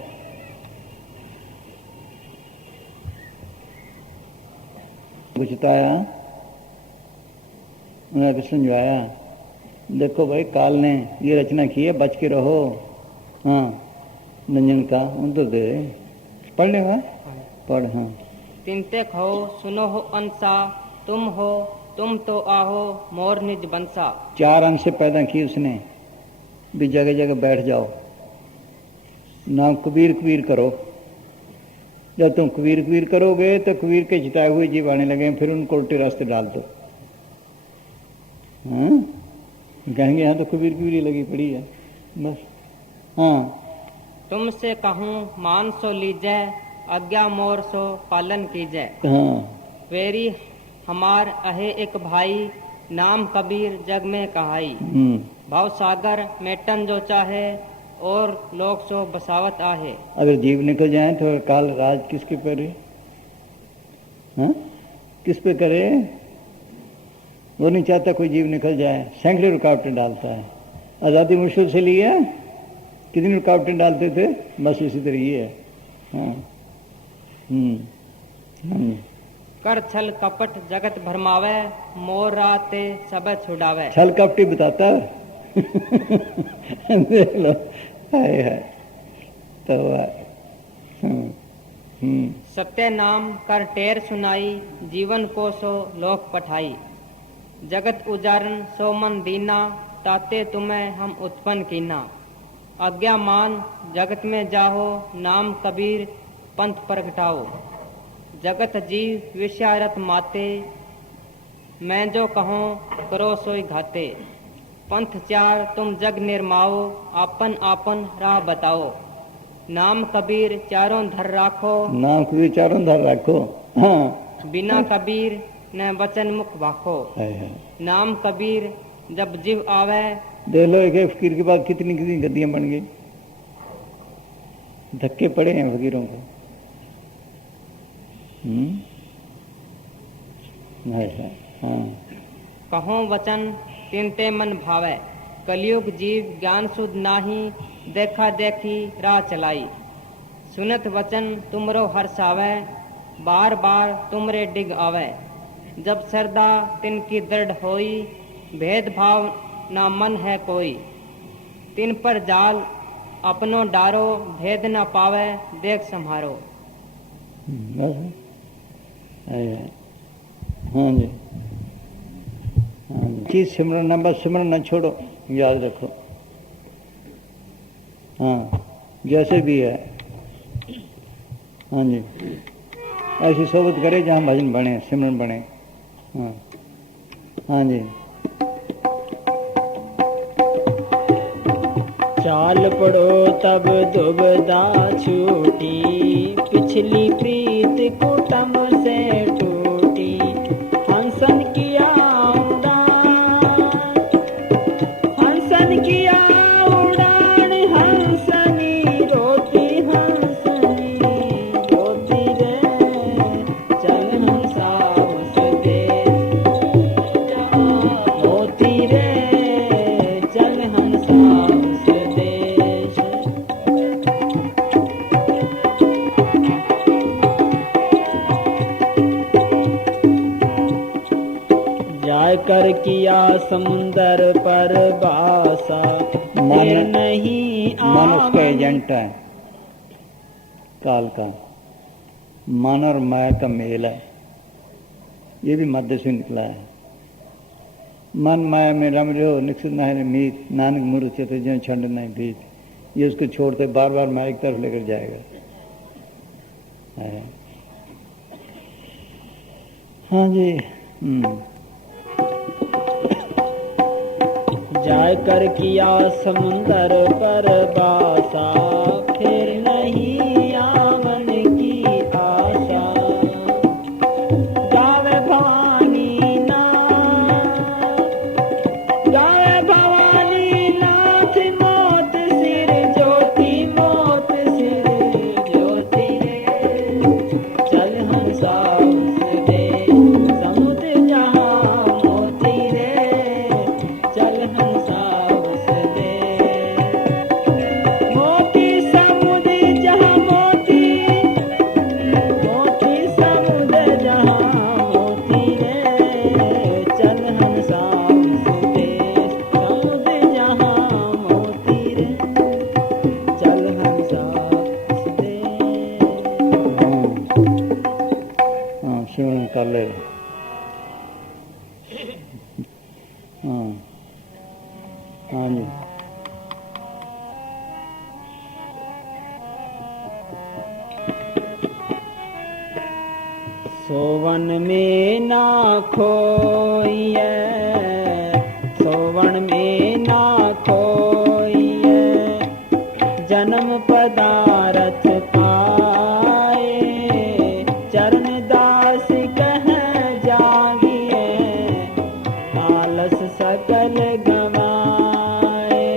बुझताया उन्हें तो समझाया, देखो भाई काल ने ये रचना की है, बच के रहो। हाँ नंजन का उन तो दे पढ़ ले भाई, पढ़। हाँ तिनतेक हो सुनो हो अंसा, तुम हो तुम तो आहो मोर निज बंसा। 4 अंश से पैदा की उसने, भी जगह जगह बैठ जाओ, नाम कबीर कबीर करो। जब तुम कबीर कबीर करोगे तो कबीर के जिताए हुए जीव आने लगे, फिर उनको उल्टे रास्ते डाल दो। हाँ कहेंगे यहाँ तो कबीर कबीर ही लगी पड़ी है बस। हाँ तुमसे कहूँ मान सो लीजै, आज्ञा मोर सो पालन कीजै। हाँ वेरी हमार अहे एक भाई, नाम कबीर जग में कहाई। भाव सागर मेटन जो चाहे, और लोग सो बसावत आहे। अगर जीव निकल जाए तो काल राज किसके करे? हाँ किस पे करे? वो नहीं चाहता कोई जीव निकल जाए, सैकड़े रुकावटें डालता है। आज़ादी मुश्किल से ली है, कितनी रुकावटें डालते थे, बस इसी तरह ये है। हाँ कर छल कपट जगत भरमावे, मोर राते सब छुड़ावे। छल कपटी बताता है देख लो, हाय हाय तो सत्य नाम कर टेर सुनाई, जीवन को सो लोक पठाई। जगत उजारन सो मन दीना, ताते तुम्हें हम उत्पन्न कीना। आज्ञा मान जगत में जाहो, नाम कबीर पंथ प्रगटाओ। जगत जीव विषयारत माते, मैं जो कहूँ करो सोई घाते। पंथ चार तुम जग निर्माओ, आपन आपन राह बताओ। नाम कबीर चारों धर राखो, नाम कबीर चारों धर राखो। हाँ बिना कबीर न वचन मुख भाखो। हाय हाय नाम कबीर जब जीव आवे, देख लो एक फकीर के बाद कितनी कितनी गद्दियां बन गई, धक्के पड़े हैं फकीरों को। हाय हाय हाँ कहो वचन तिनते मन भावे। कलयुग जीव ज्ञान सुध नाही, देखा देखी राह चलाई। सुनत वचन तुमरो हर्षावे, बार बार तुमरे डिग आवे। जब श्रद्धा तिनकी दृढ़ होई, भेदभाव ना मन है कोई। तिन पर जाल अपनो डारो भेद न पावे देख संहारो। बस हाँ जी, हाँ जी। चीज सिमरन न, बस सिमरन न छोड़ो, याद रखो। हाँ, जैसे भी है, हाँ जी, ऐसी सोबत करे जहाँ भजन बने, सिमरन बने। हाँ, हाँ जी। चाल पड़ो तब दुबदा छूटी, पिछली प्रीत कुटम से टूटी। हंसन किया उड़ान, हंसन किया उड़ान, हंसनी रोती, हंसनी रोती रे। चल हंसा उस देश मोती रे, चल हंसा उस देश। जाय कर किया समुंदर पर बासा, फिर नहीं मन उसका एजेंट है, काल का। मन और माया का मेल है, ये भी मध्य से निकला है। मन माया में रम रहे हो, निकसित नहीं मीत, नानक मूर्ख चतुर जो छंड नहीं भीत। ये उसको छोड़ते बार बार माया की तरफ लेकर जाएगा। है। हाँ जी। जाय कर किया समुंदर पर बासा, फिर नहीं आवन की आशा। गावे भवानी नाथ, गावे भवानी नाथ, मौत सिर ज्योति, मौत सिर ज्योति रे। चल हंसा उस देश, समुद्र जहाँ मोती रे। चल हंसा उस देश, मोती समुद्र जहाँ मोती, मोती समुद्र जहाँ मोती रे। चल हंसा उस देश, समुद्र जहाँ मोती रे। चल हंसा उस देश। हाँ, सिमरन कर ले। हाँ, हाँ जी। सोवन में ना खोइए, सोवन में ना खोइए। जन्म पदारथ पाए, चरण दास कह जागिए। आलस सकल गवाए,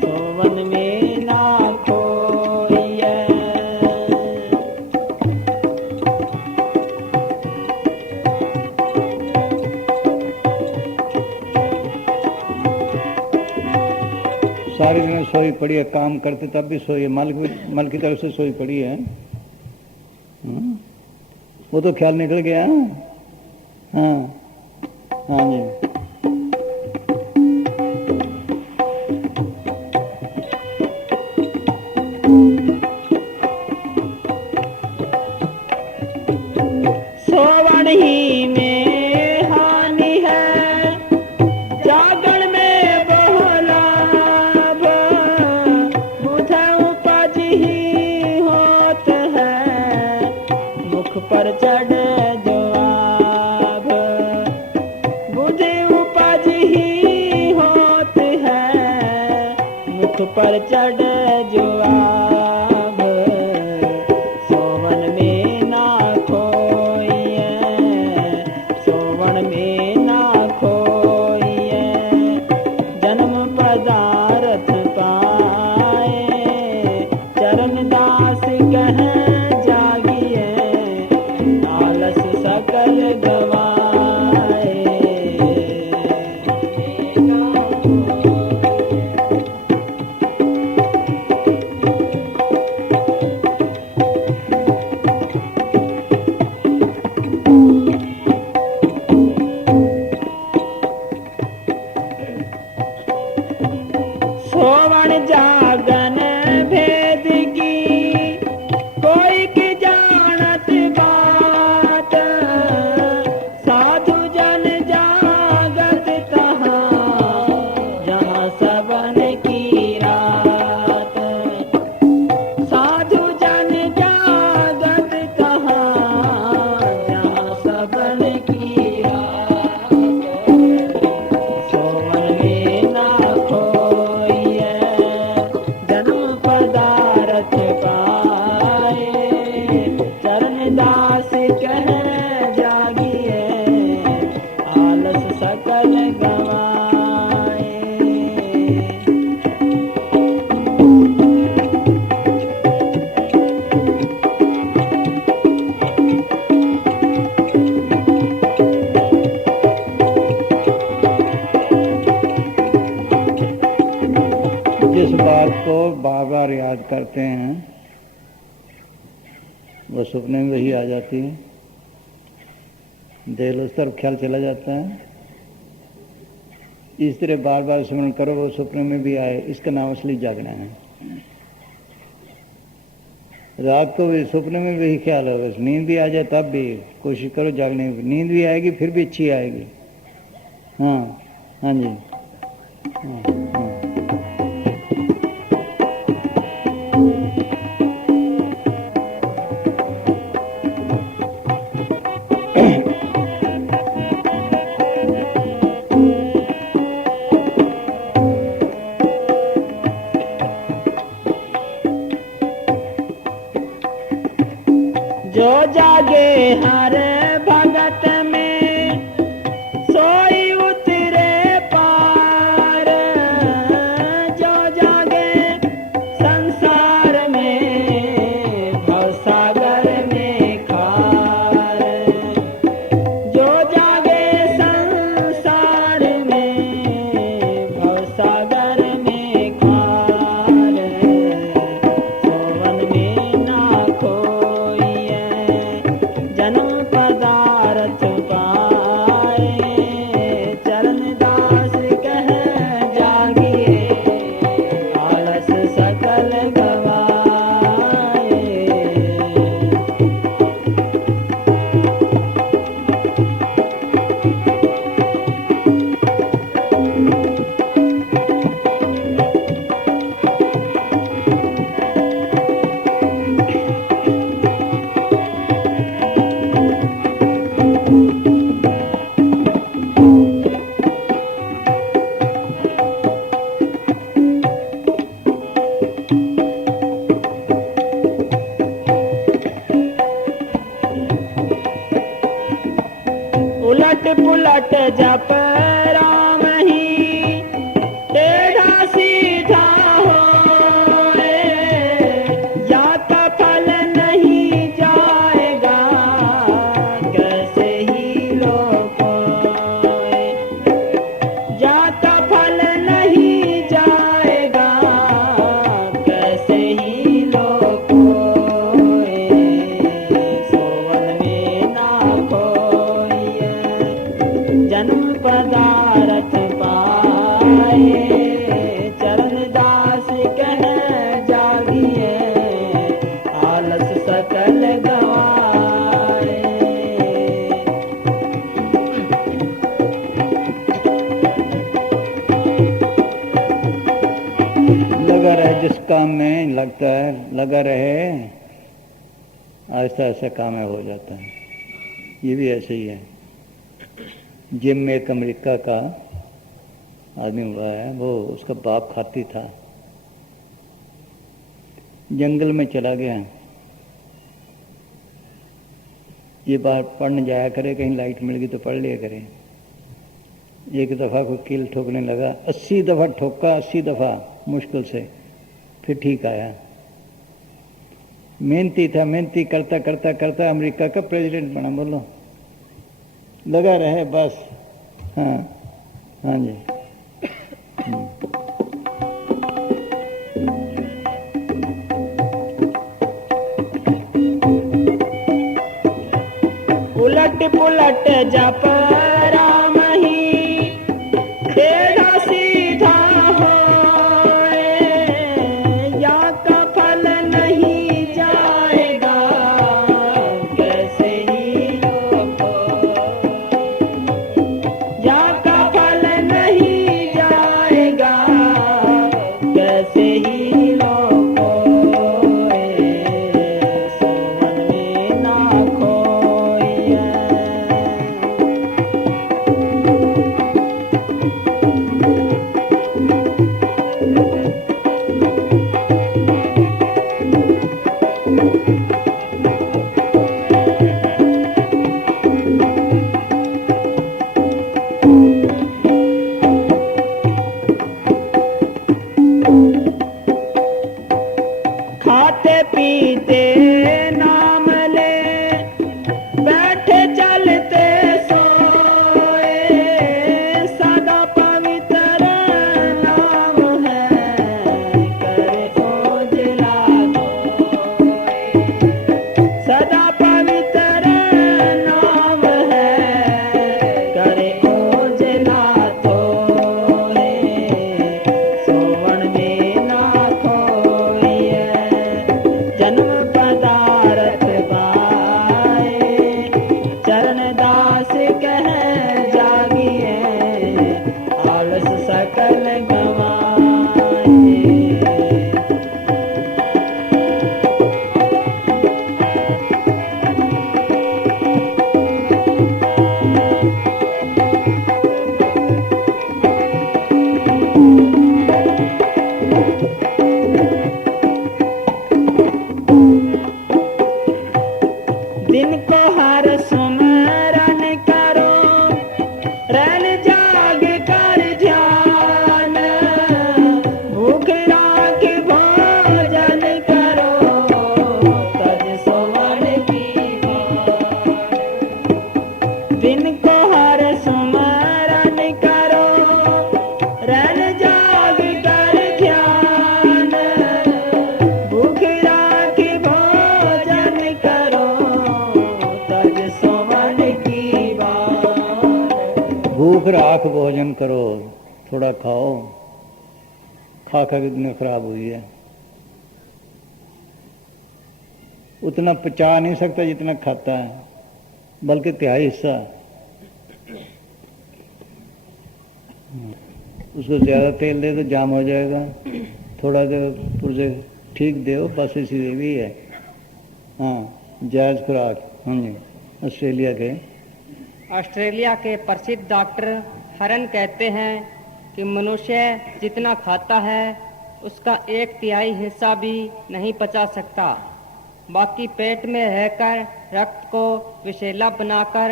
सोवन में ना खोइए। सारे दिन सोई पड़ी है, काम करते तब भी सोई है, मल की तरफ से सोई पड़ी है। वो तो ख्याल निकल गया। हाँ, हाँ जी। सोवन ही में हानि है, जागरण में बहुलाभ। बुध उपज ही होत है, मुख पर चढ़े जवाब। बुध याद करते हैं वो सपने में वही आ जाती है, देख लो उस तरफ ख्याल चला जाता है। इस तरह बार बार स्मरण करो वो सपने में भी आए, इसका नाम असली जागना है। रात को भी सपने में वही ख्याल होगा, नींद भी आ जाए तब भी कोशिश करो जागने की, नींद भी आएगी फिर भी अच्छी आएगी। हाँ हाँ जी हाँ, हाँ। जो जागे हर भगत में सोई उतरे पार, जो जागे संसार में भवसागर में खार, जो जागे संसार में भवसागर में खार, सोवन में ना खोइए जन्म पदार्थ पाए, चरण दास कह जागिए आलस सकल गवाए। उलट पुलट जप राम ही टेढ़ा सीधा होए, जाता फल नहीं जाएगा कैसे ही लोग होए, जाता फल नहीं जाएगा कैसे ही लोग होए, सोवन में ना खोइए जन्म पदार्थ पाए, चरण दास कह जागिए आलस सकल गवाए। लगा रहे जिस काम में लगता है, लगा रहे, ऐसा ऐसा काम है हो जाता है। ये भी ऐसे ही है। जिम में एक अमेरिका का आदमी हुआ है, वो उसका बाप खाती था, जंगल में चला गया, ये बात पढ़ने जाया करे, कहीं लाइट मिल गई तो पढ़ लिया करे। एक दफ़ा कोई कील ठोकने लगा, 80 दफ़ा ठोका, 80 दफ़ा मुश्किल से, फिर ठीक आया। मेहनती था, मेहनती करता करता करता अमेरिका का प्रेसिडेंट बना। बोलो लगा रहे बस। हाँ हाँ जी। उलट पुलट जप राम ही टेढ़ा सीधा होए, जाता फल नहीं जाएगा कैसे ही लोग जाता फल नहीं जाएगा कैसे ही लोग होए, सोवन में ना खोइए। खाते पीते नाम ले बैठे चलते सोए, सदा पवित्र नाम है करे ओझला सुख राख भोजन करो, थोड़ा खाओ, खा खा के दुनिया खराब हुई है। उतना पचा नहीं सकता जितना खाता है, बल्कि तिहाई हिस्सा। उसको ज़्यादा तेल दे तो जाम हो जाएगा, थोड़ा दो पुर्जे ठीक दो, बस इसी भी है। हाँ, जायज़ खुराक। हाँ जी। ऑस्ट्रेलिया के प्रसिद्ध डॉक्टर हरन कहते हैं कि मनुष्य जितना खाता है उसका 1/3 हिस्सा भी नहीं पचा सकता। बाकी पेट में रहकर रक्त को विषैला बनाकर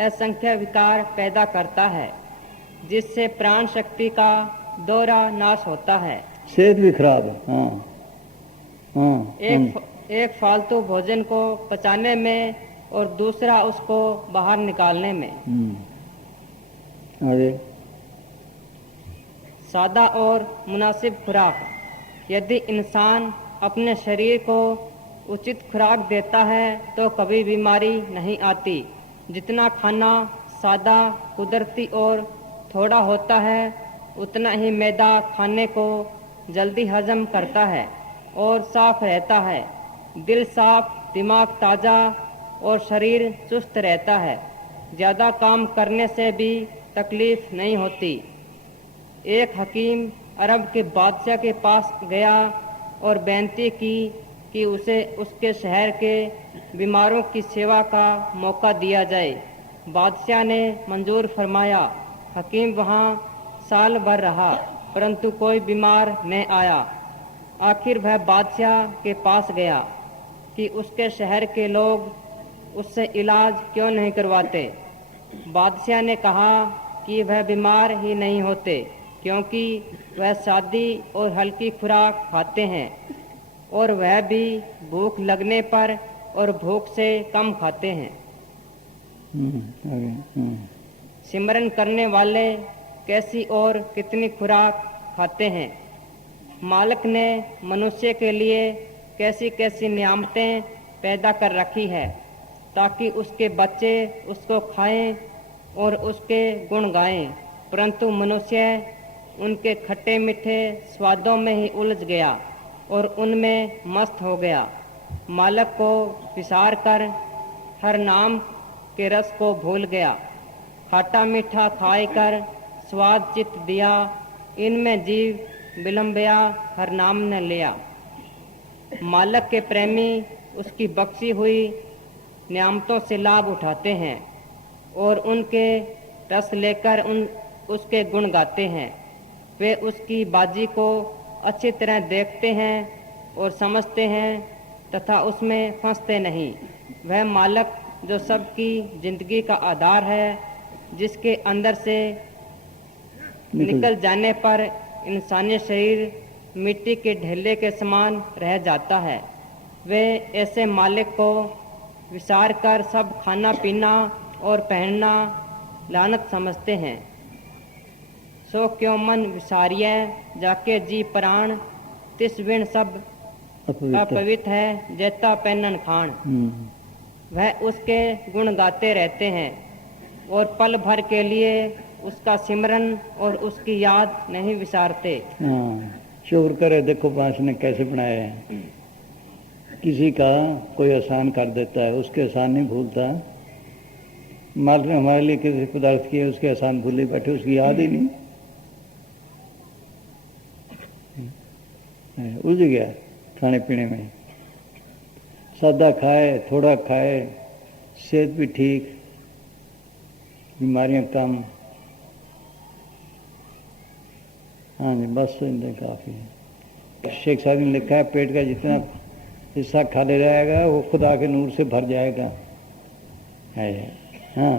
असंख्य विकार पैदा करता है, जिससे प्राण शक्ति का दोहरा नाश होता है। सेहत भी खराब है। हाँ हाँ। एक फालतू भोजन को पचाने में और दूसरा उसको बाहर निकालने में। अरे सादा और मुनासिब खुराक। यदि इंसान अपने शरीर को उचित खुराक देता है तो कभी बीमारी नहीं आती। जितना खाना सादा, कुदरती और थोड़ा होता है, उतना ही मैदा खाने को जल्दी हजम करता है और साफ रहता है। दिल साफ, दिमाग ताज़ा और शरीर चुस्त रहता है। ज़्यादा काम करने से भी तकलीफ नहीं होती। एक हकीम अरब के बादशाह के पास गया और बेनती की कि उसे उसके शहर के बीमारों की सेवा का मौका दिया जाए। बादशाह ने मंजूर फरमाया। हकीम वहाँ साल भर रहा, परंतु कोई बीमार न आया। आखिर वह बादशाह के पास गया कि उसके शहर के लोग उससे इलाज क्यों नहीं करवाते। बादशाह ने कहा कि वह बीमार ही नहीं होते, क्योंकि वह सादी और हल्की खुराक खाते हैं, और वह भी भूख लगने पर और भूख से कम खाते हैं। सिमरन करने वाले कैसी और कितनी खुराक खाते हैं। मालिक ने मनुष्य के लिए कैसी कैसी नियामतें पैदा कर रखी है, ताकि उसके बच्चे उसको खाएं और उसके गुण गाएं, परंतु मनुष्य उनके खट्टे मीठे स्वादों में ही उलझ गया और उनमें मस्त हो गया। मालिक को विसार कर हर नाम के रस को भूल गया। खट्टा मीठा खाए कर स्वाद चित दिया, इनमें जीव विलंबिया हर नाम न लिया। मालिक के प्रेमी उसकी बख्शी हुई नियामतों से लाभ उठाते हैं और उनके रस लेकर उसके गुण गाते हैं। वे उसकी बाजी को अच्छी तरह देखते हैं और समझते हैं तथा उसमें फंसते नहीं। वह मालिक जो सबकी जिंदगी का आधार है, जिसके अंदर से निकल जाने पर इंसानी शरीर मिट्टी के ढेले के समान रह जाता है, वे ऐसे मालिक को विसार कर सब खाना पीना और पहनना लानत समझते हैं। सो क्यों मन विसारिय जाके जी प्राण, तिस बिन सब अपवित्र है जैता पहनन खान। वह उसके गुण गाते रहते हैं और पल भर के लिए उसका सिमरन और उसकी याद नहीं विसारते। शुक्र करे, देखो बांस ने कैसे बनाया है। किसी का कोई एहसान कर देता है, उसके एहसान नहीं भूलता। मालिक ने हमारे लिए किसी पदार्थ किए, उसके एहसान भूले बैठे, उसकी याद ही नहीं। उलझ गया खाने पीने में। सादा खाए, थोड़ा खाए, सेहत भी ठीक, बीमारियां कम। हाँ जी, बस इनसे काफ़ी है। शेख साहब ने लिखा है, पेट का जितना हिस्सा खाली रहेगा वो खुदा के नूर से भर जाएगा। है हाँ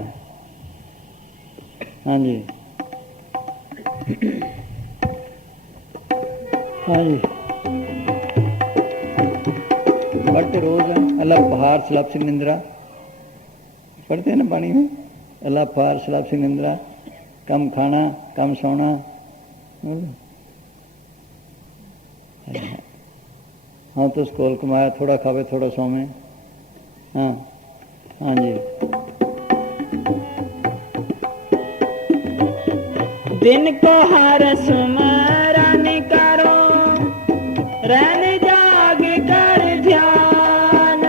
हाँ जी हाँ जी। पढ़ते रोज हैं, अल्लाह पहाड़ सलाब सिंह निंद्रा पढ़ते हैं ना पानी में। अल्लाह पहाड़ सलाब सिंह निंद्रा, कम खाना कम सोना। हाँ तो स्कूल कमाया, थोड़ा खावे थोड़ा सोमे। हाँ हाँ जी। दिन को हर सुमरन करो, रैन जाग कर ध्यान,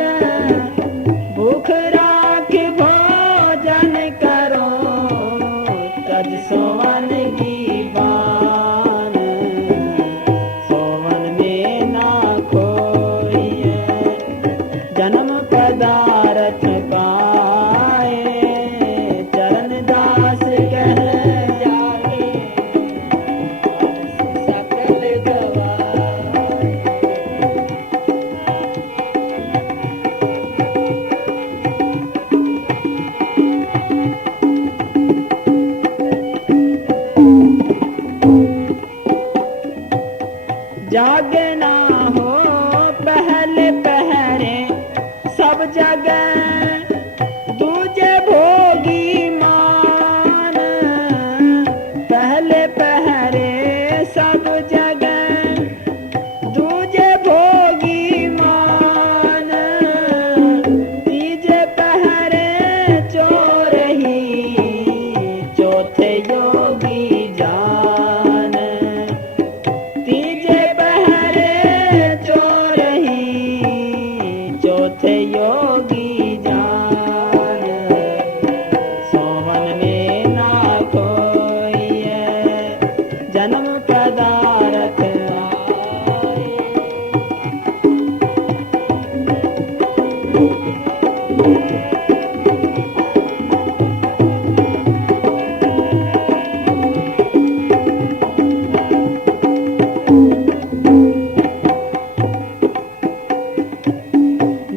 भूख राख भोजन करो, तज सोवन की बान, सोवन में ना खोइए, जन्म पदार्थ पाए, चरण दास कह जाए, सकल गवाए। जागना हो पहले पहरे सब जगह, दूजे भोगी मान, पहले पहरे सब जगह, दूजे भोगी मान, तीजे पहरे चोर ही, चौथे योगी जान, तीजे पहरे चोर ही, चौथे योगी जान, सोवन में ना खोइए, जन्म पदार्थ आए।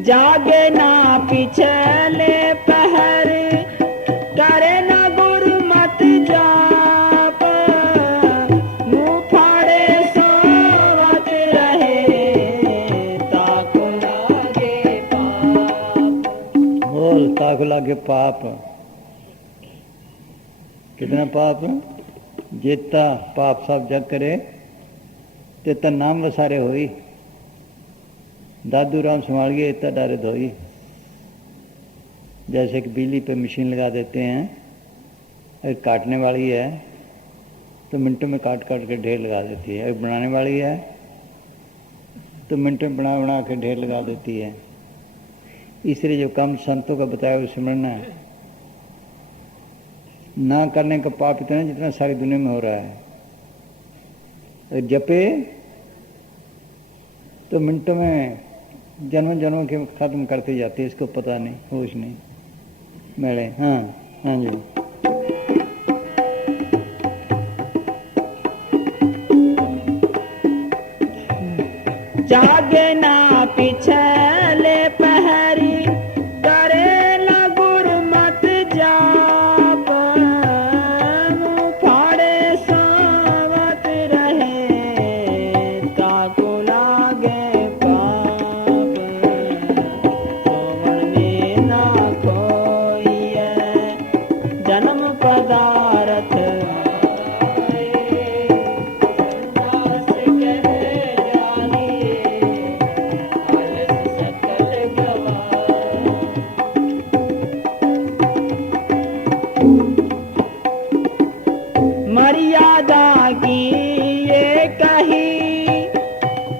जागे ना पिछले पहर, करे ना गुरमत जाप, मुँह फाड़े सोवत रहे, ताको लागे पाप। बोल ताक लागे पाप। कितना पाप? जेता पाप सब जग करे, तेता नाम वसारे होई, दादू राम संभाल गए इतना डारे धोई। जैसे कि बिजली पे मशीन लगा देते हैं, अगर काटने वाली है तो मिनटों में काट काट के ढेर लगा देती है, अगर बनाने वाली है तो मिनटों में बना बना के ढेर लगा देती है। इसलिए जो काम संतों का बताया वो सिमरना है। ना करने का पाप इतना जितना सारी दुनिया में हो रहा है। अगर जपे तो मिनटों में जन्म जन्मों के खत्म करते जाते हैं, इसको पता नहीं, होश नहीं मेरे। हाँ हाँ जी। जागे ना पिछले पहरी, करे ना गुरमत जाप, मुँह फाड़े सोवत रहे, ताको लागे पाप, सोवन में ना खोइए, जन्म पदार्थ आए, दास कह जाए, आलस सकल गवाए। मर्यादा की ये कही,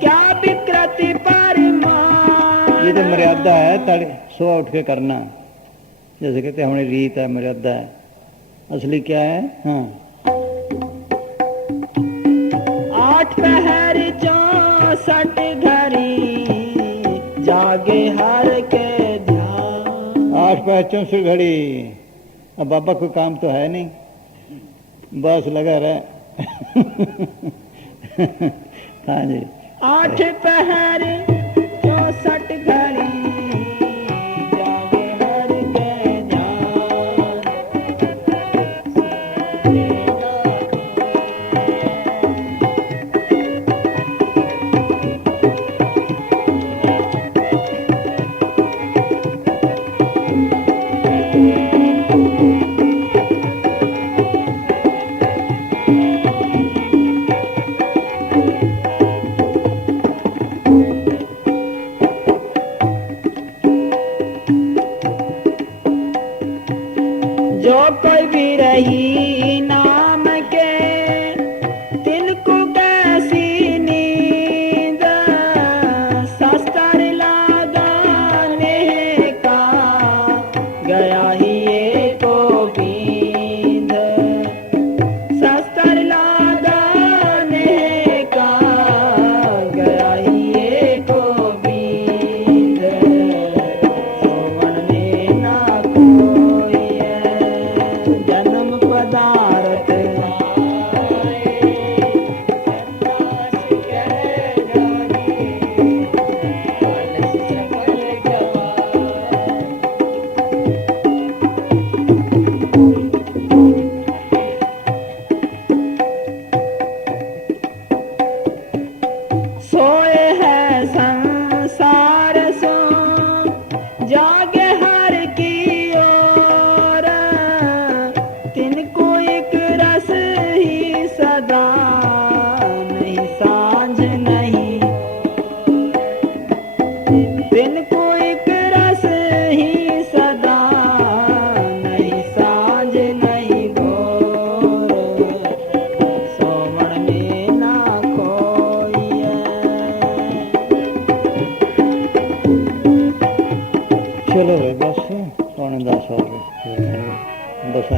क्या विकृति ये तो परिमाण, मर्यादा है, तड़े सुबह उठ के करना। जैसे कहते हैं हमारी रीत है, मर्यादा है। असली क्या है? हाँ 8 पहर 64 घड़ी, जागे हर के ध्यान। 8 पैर 64 घड़ी। अब बाबा कोई काम तो है नहीं, बस लगा रहा। हाँ जी। 8 पहर 64 घड़ी, जागे हर के ध्यान। जो कोई भी रही नाम के चलो भाई बस 9:45 हो गए बस।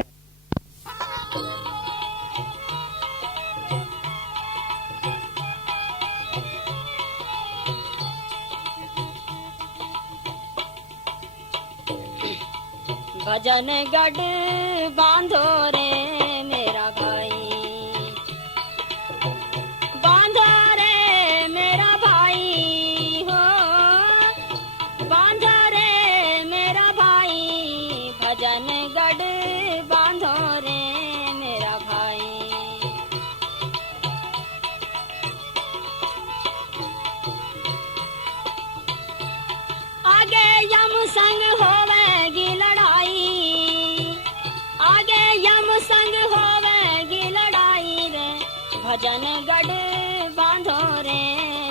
भजन गढ़ बांधो रे मेरा भाई, बांधो रे मेरा भाई हो, बांधो रे मेरा भाई, भजन गढ़ बांधो रे मेरा भाई। आगे यम संग होवेगी लड़ाई, आगे यम संग होवेगी लड़ाई रे, भजन गढ़ बांधो रे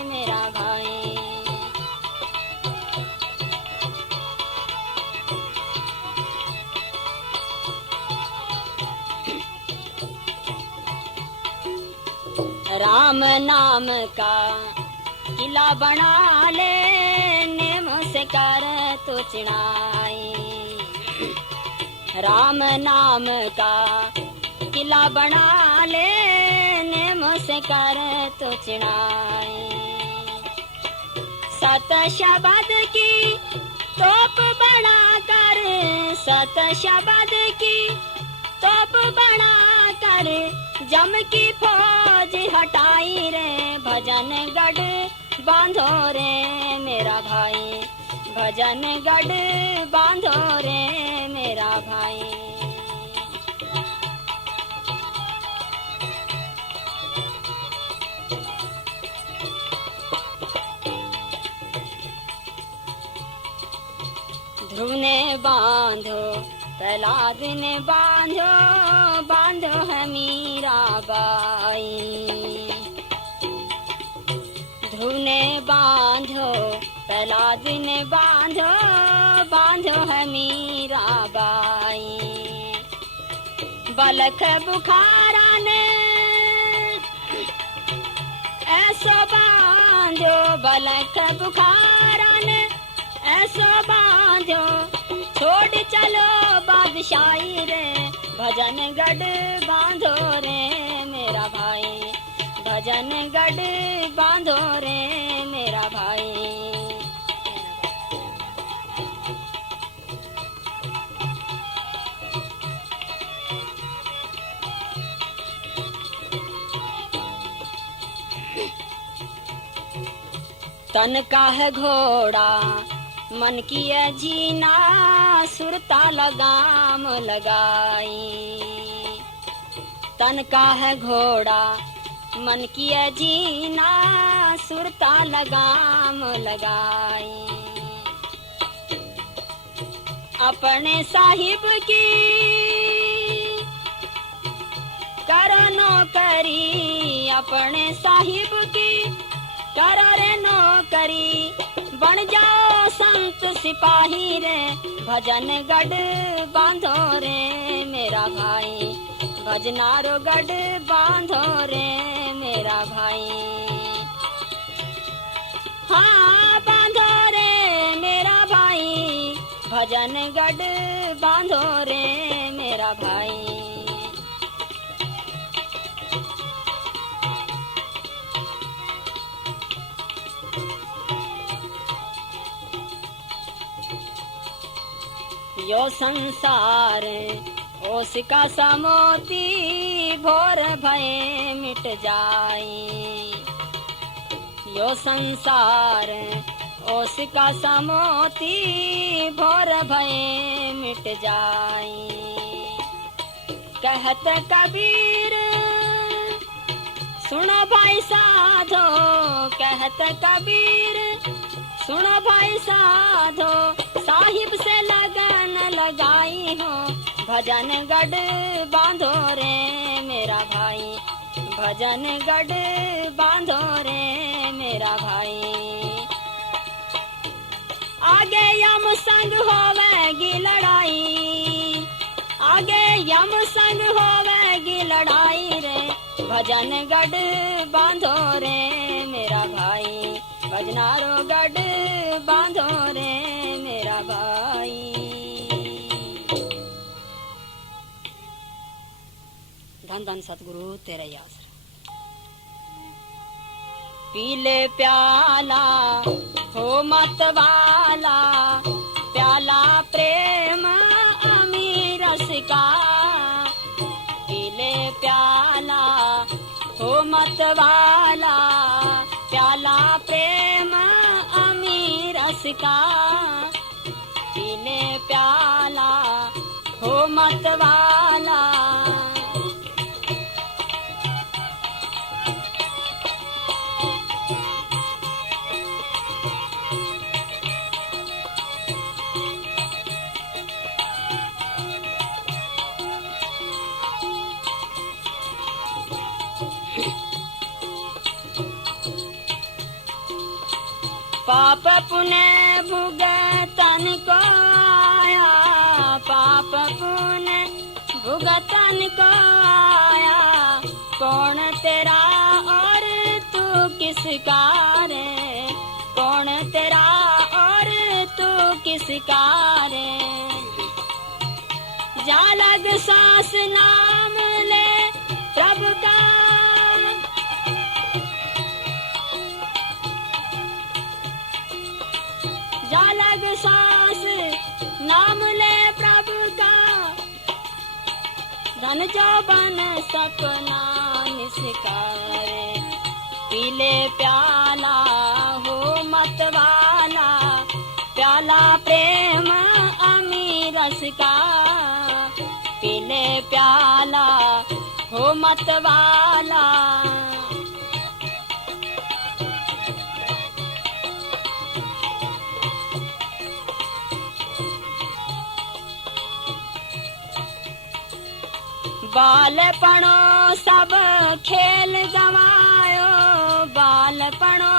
मेरा भाई। राम नाम का किला बना ले, नेम से कर तो चिनाई, राम नाम का किला बना ले, नेम से कर तो चिनाई। सत शब्द की तोप बना कर, सत शब्द की तोप बना कर, जम की फौज हटाई रे, भजन गढ़ बांधो रे मेरा भाई, भजन गढ़ बांधो रे मेरा भाई। ध्रुव ने बांधो प्रहलाद ने बांधो, बांधो है मीराबाई। ध्रुव ने बांधो प्रहलाद ने बांधो, बांधो है मीराबाई। बलख बुखारा ने ऐसो बांधो, बलख बुखारा ने ऐसो बांधो, छोड़ चलो बादशाही रे, भजन गढ़ बांधो रे मेरा भाई, भजन गढ़ बांधो रे मेरा भाई। तन का है घोड़ा मन की है जीना, सुरता लगाम लगाई। तन का है घोड़ा मन की है जीना, सुरता लगाम लगाई। अपने साहिब की करो नौकरी, अपने साहिब की करो रे नौकरी, बन जाओ संत सिपाही रे, भजन गढ़ बांधो रे मेरा भाई, भजनारो गढ़ बांधो रे मेरा भाई। हाँ बांधो रे मेरा भाई, भजन गढ़ बांधो रे मेरा भाई। यो संसार ओसिका सा मोती, भोर भय मिट जाए। यो संसार ओसिका सा मोती, भोर भय मिट जाए। कहत कबीर सुनो भाई साधो, कहत कबीर सुनो भाई साधो, साहिब से लगन लगाई हो, भजन गढ़ बांधो रे मेरा भाई, भजन गढ़ बांधो रे मेरा भाई। आगे यम संग होवेगी लड़ाई, आगे यम संग होवेगी लड़ाई रे, भजन गढ़ बांधो रे मेरा भाई, भजनारो गढ़ बांधो रे मेरा भाई। धन सतगुरु तेरा ही आसरा। पीले प्याला हो मत वाला, प्याला प्रेम अमीर रस का। पीले प्याला हो मत वाला, प्याला प्रेम अमीर रस का। पीले प्याला हो मत वाला। पाप पुण्य भुगतन को आया, पाप पुण्य भुगतन को आया। कौन तेरा और तू किसका रे, कौन तेरा और तू किसका रे। जा लग सांस नाम ले प्रभु का, जा लग सांस नाम ले प्रभु का। धन जो बन सपना निस्कारे, पीले प्याला हो मत वाला, प्याला प्रेम अमीर रस का। पीले प्याला हो मत वाला। बालपणो सब खेल गवायो, बालपणो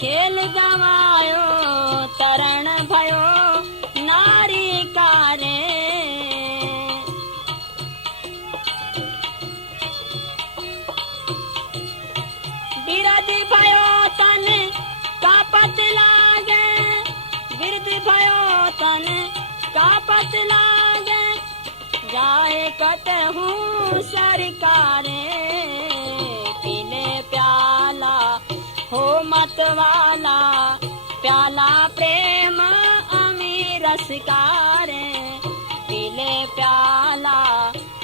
खेल गवायो। तरण भयो नारी कारे, विरध भयो तन कापत लागे, विरध भयो तन कापत लागे। जाए कतहु सरकारे, पीले प्याला हो मत वाला, प्याला प्रेम अमीर रस का रे। पीले प्याला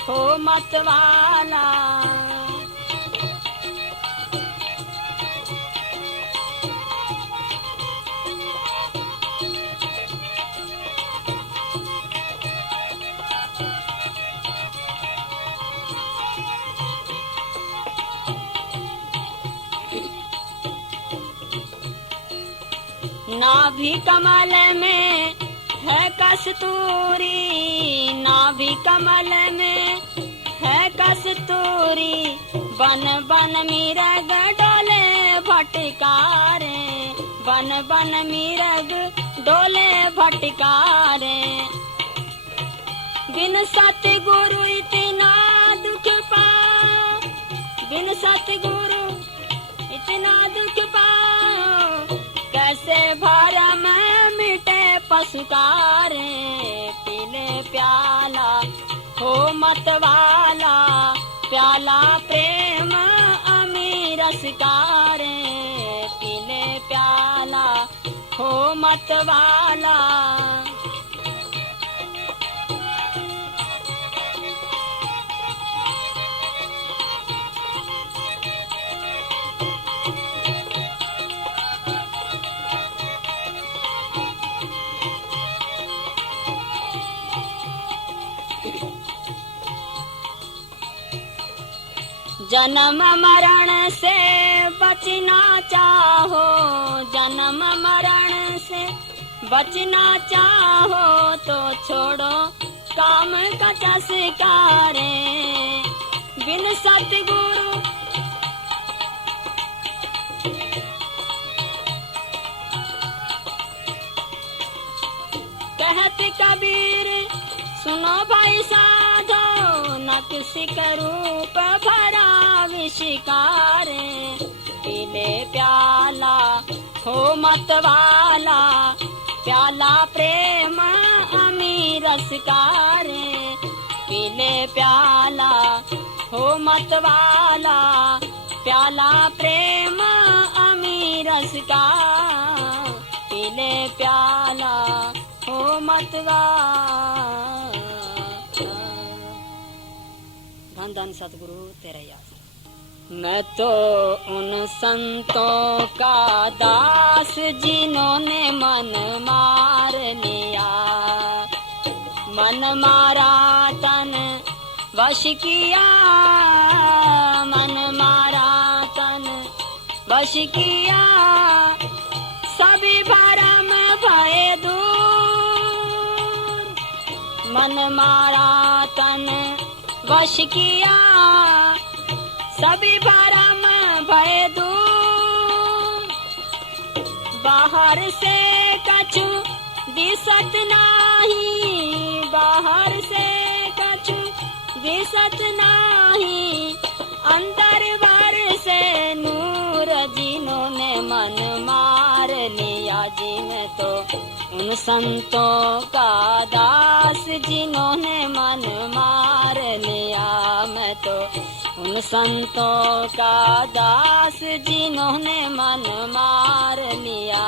हो मत वाला। नाभि कमल में है कस्तूरी, नाभि कमल में है कस्तूरी। बन बन मिरग डोले भटकारे, बन बन मिरग डोले भटकारे। बिन सतगुरु इतना दुख पाओ, बिन सतगुरु इतना दुख पाओ। कैसे भरम मिटे पसुकारे, पीले प्याला हो मत वाला, प्याला प्रेम अमीर रस का रे। पीले प्याला हो मत वाला। जन्म मरण से बचना चाहो, जन्म मरण से बचना चाहो। तो छोड़ो काम का चस्कारे, बिन सतगुरु कहत कबीर सुनो भाई साधो। न किसी का रूप भरा विशिकारे, पीले प्याला हो मत वाला, प्याला प्रेम अमीर रस का रे। पीले प्याला हो मत वाला, प्याला प्रेम अमीरस का, पीले प्याला हो मत वाला। धन धन सतगुरु तेरा याद। मैं तो उन संतों का दास जिन्होंने मन मार लिया, मन मारा तन वश किया, मन मारा तन वश किया, सभी भरम भय दूर, मन मारा तन वश किया, सभी भरम भय दूर, बाहर से कछु दिसत नाही, बाहर से कछु दिसत नाही, अंदर भर से नूर, जिन्होंने मन मार लिया जी। मैं तो उन संतों का दास जिन्होंने मन मार लिया, मैं तो उन संतों का दास जिन्होंने मन मार लिया।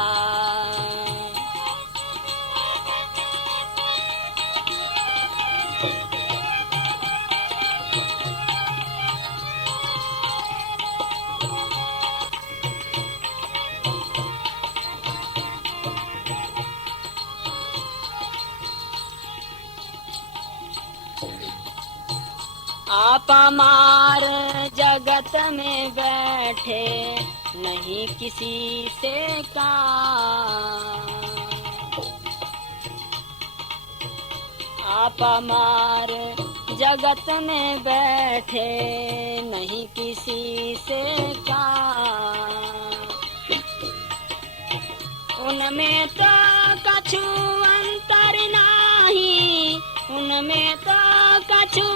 आप अमार जगत में बैठे नहीं किसी से काम, आप अमार जगत में बैठे नहीं किसी से काम, उनमें तो कछु अंतर नहीं, उनमें तो कछु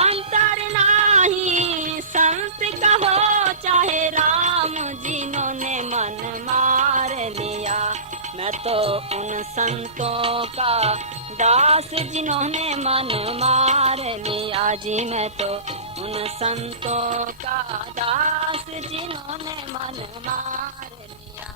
अंतर नाही, संत कहो चाहे राम जिन्होंने मन मार लिया। मैं तो उन संतों का दास जिन्होंने मन मार लिया जी। मैं तो उन संतों का दास जिन्होंने मन मार लिया।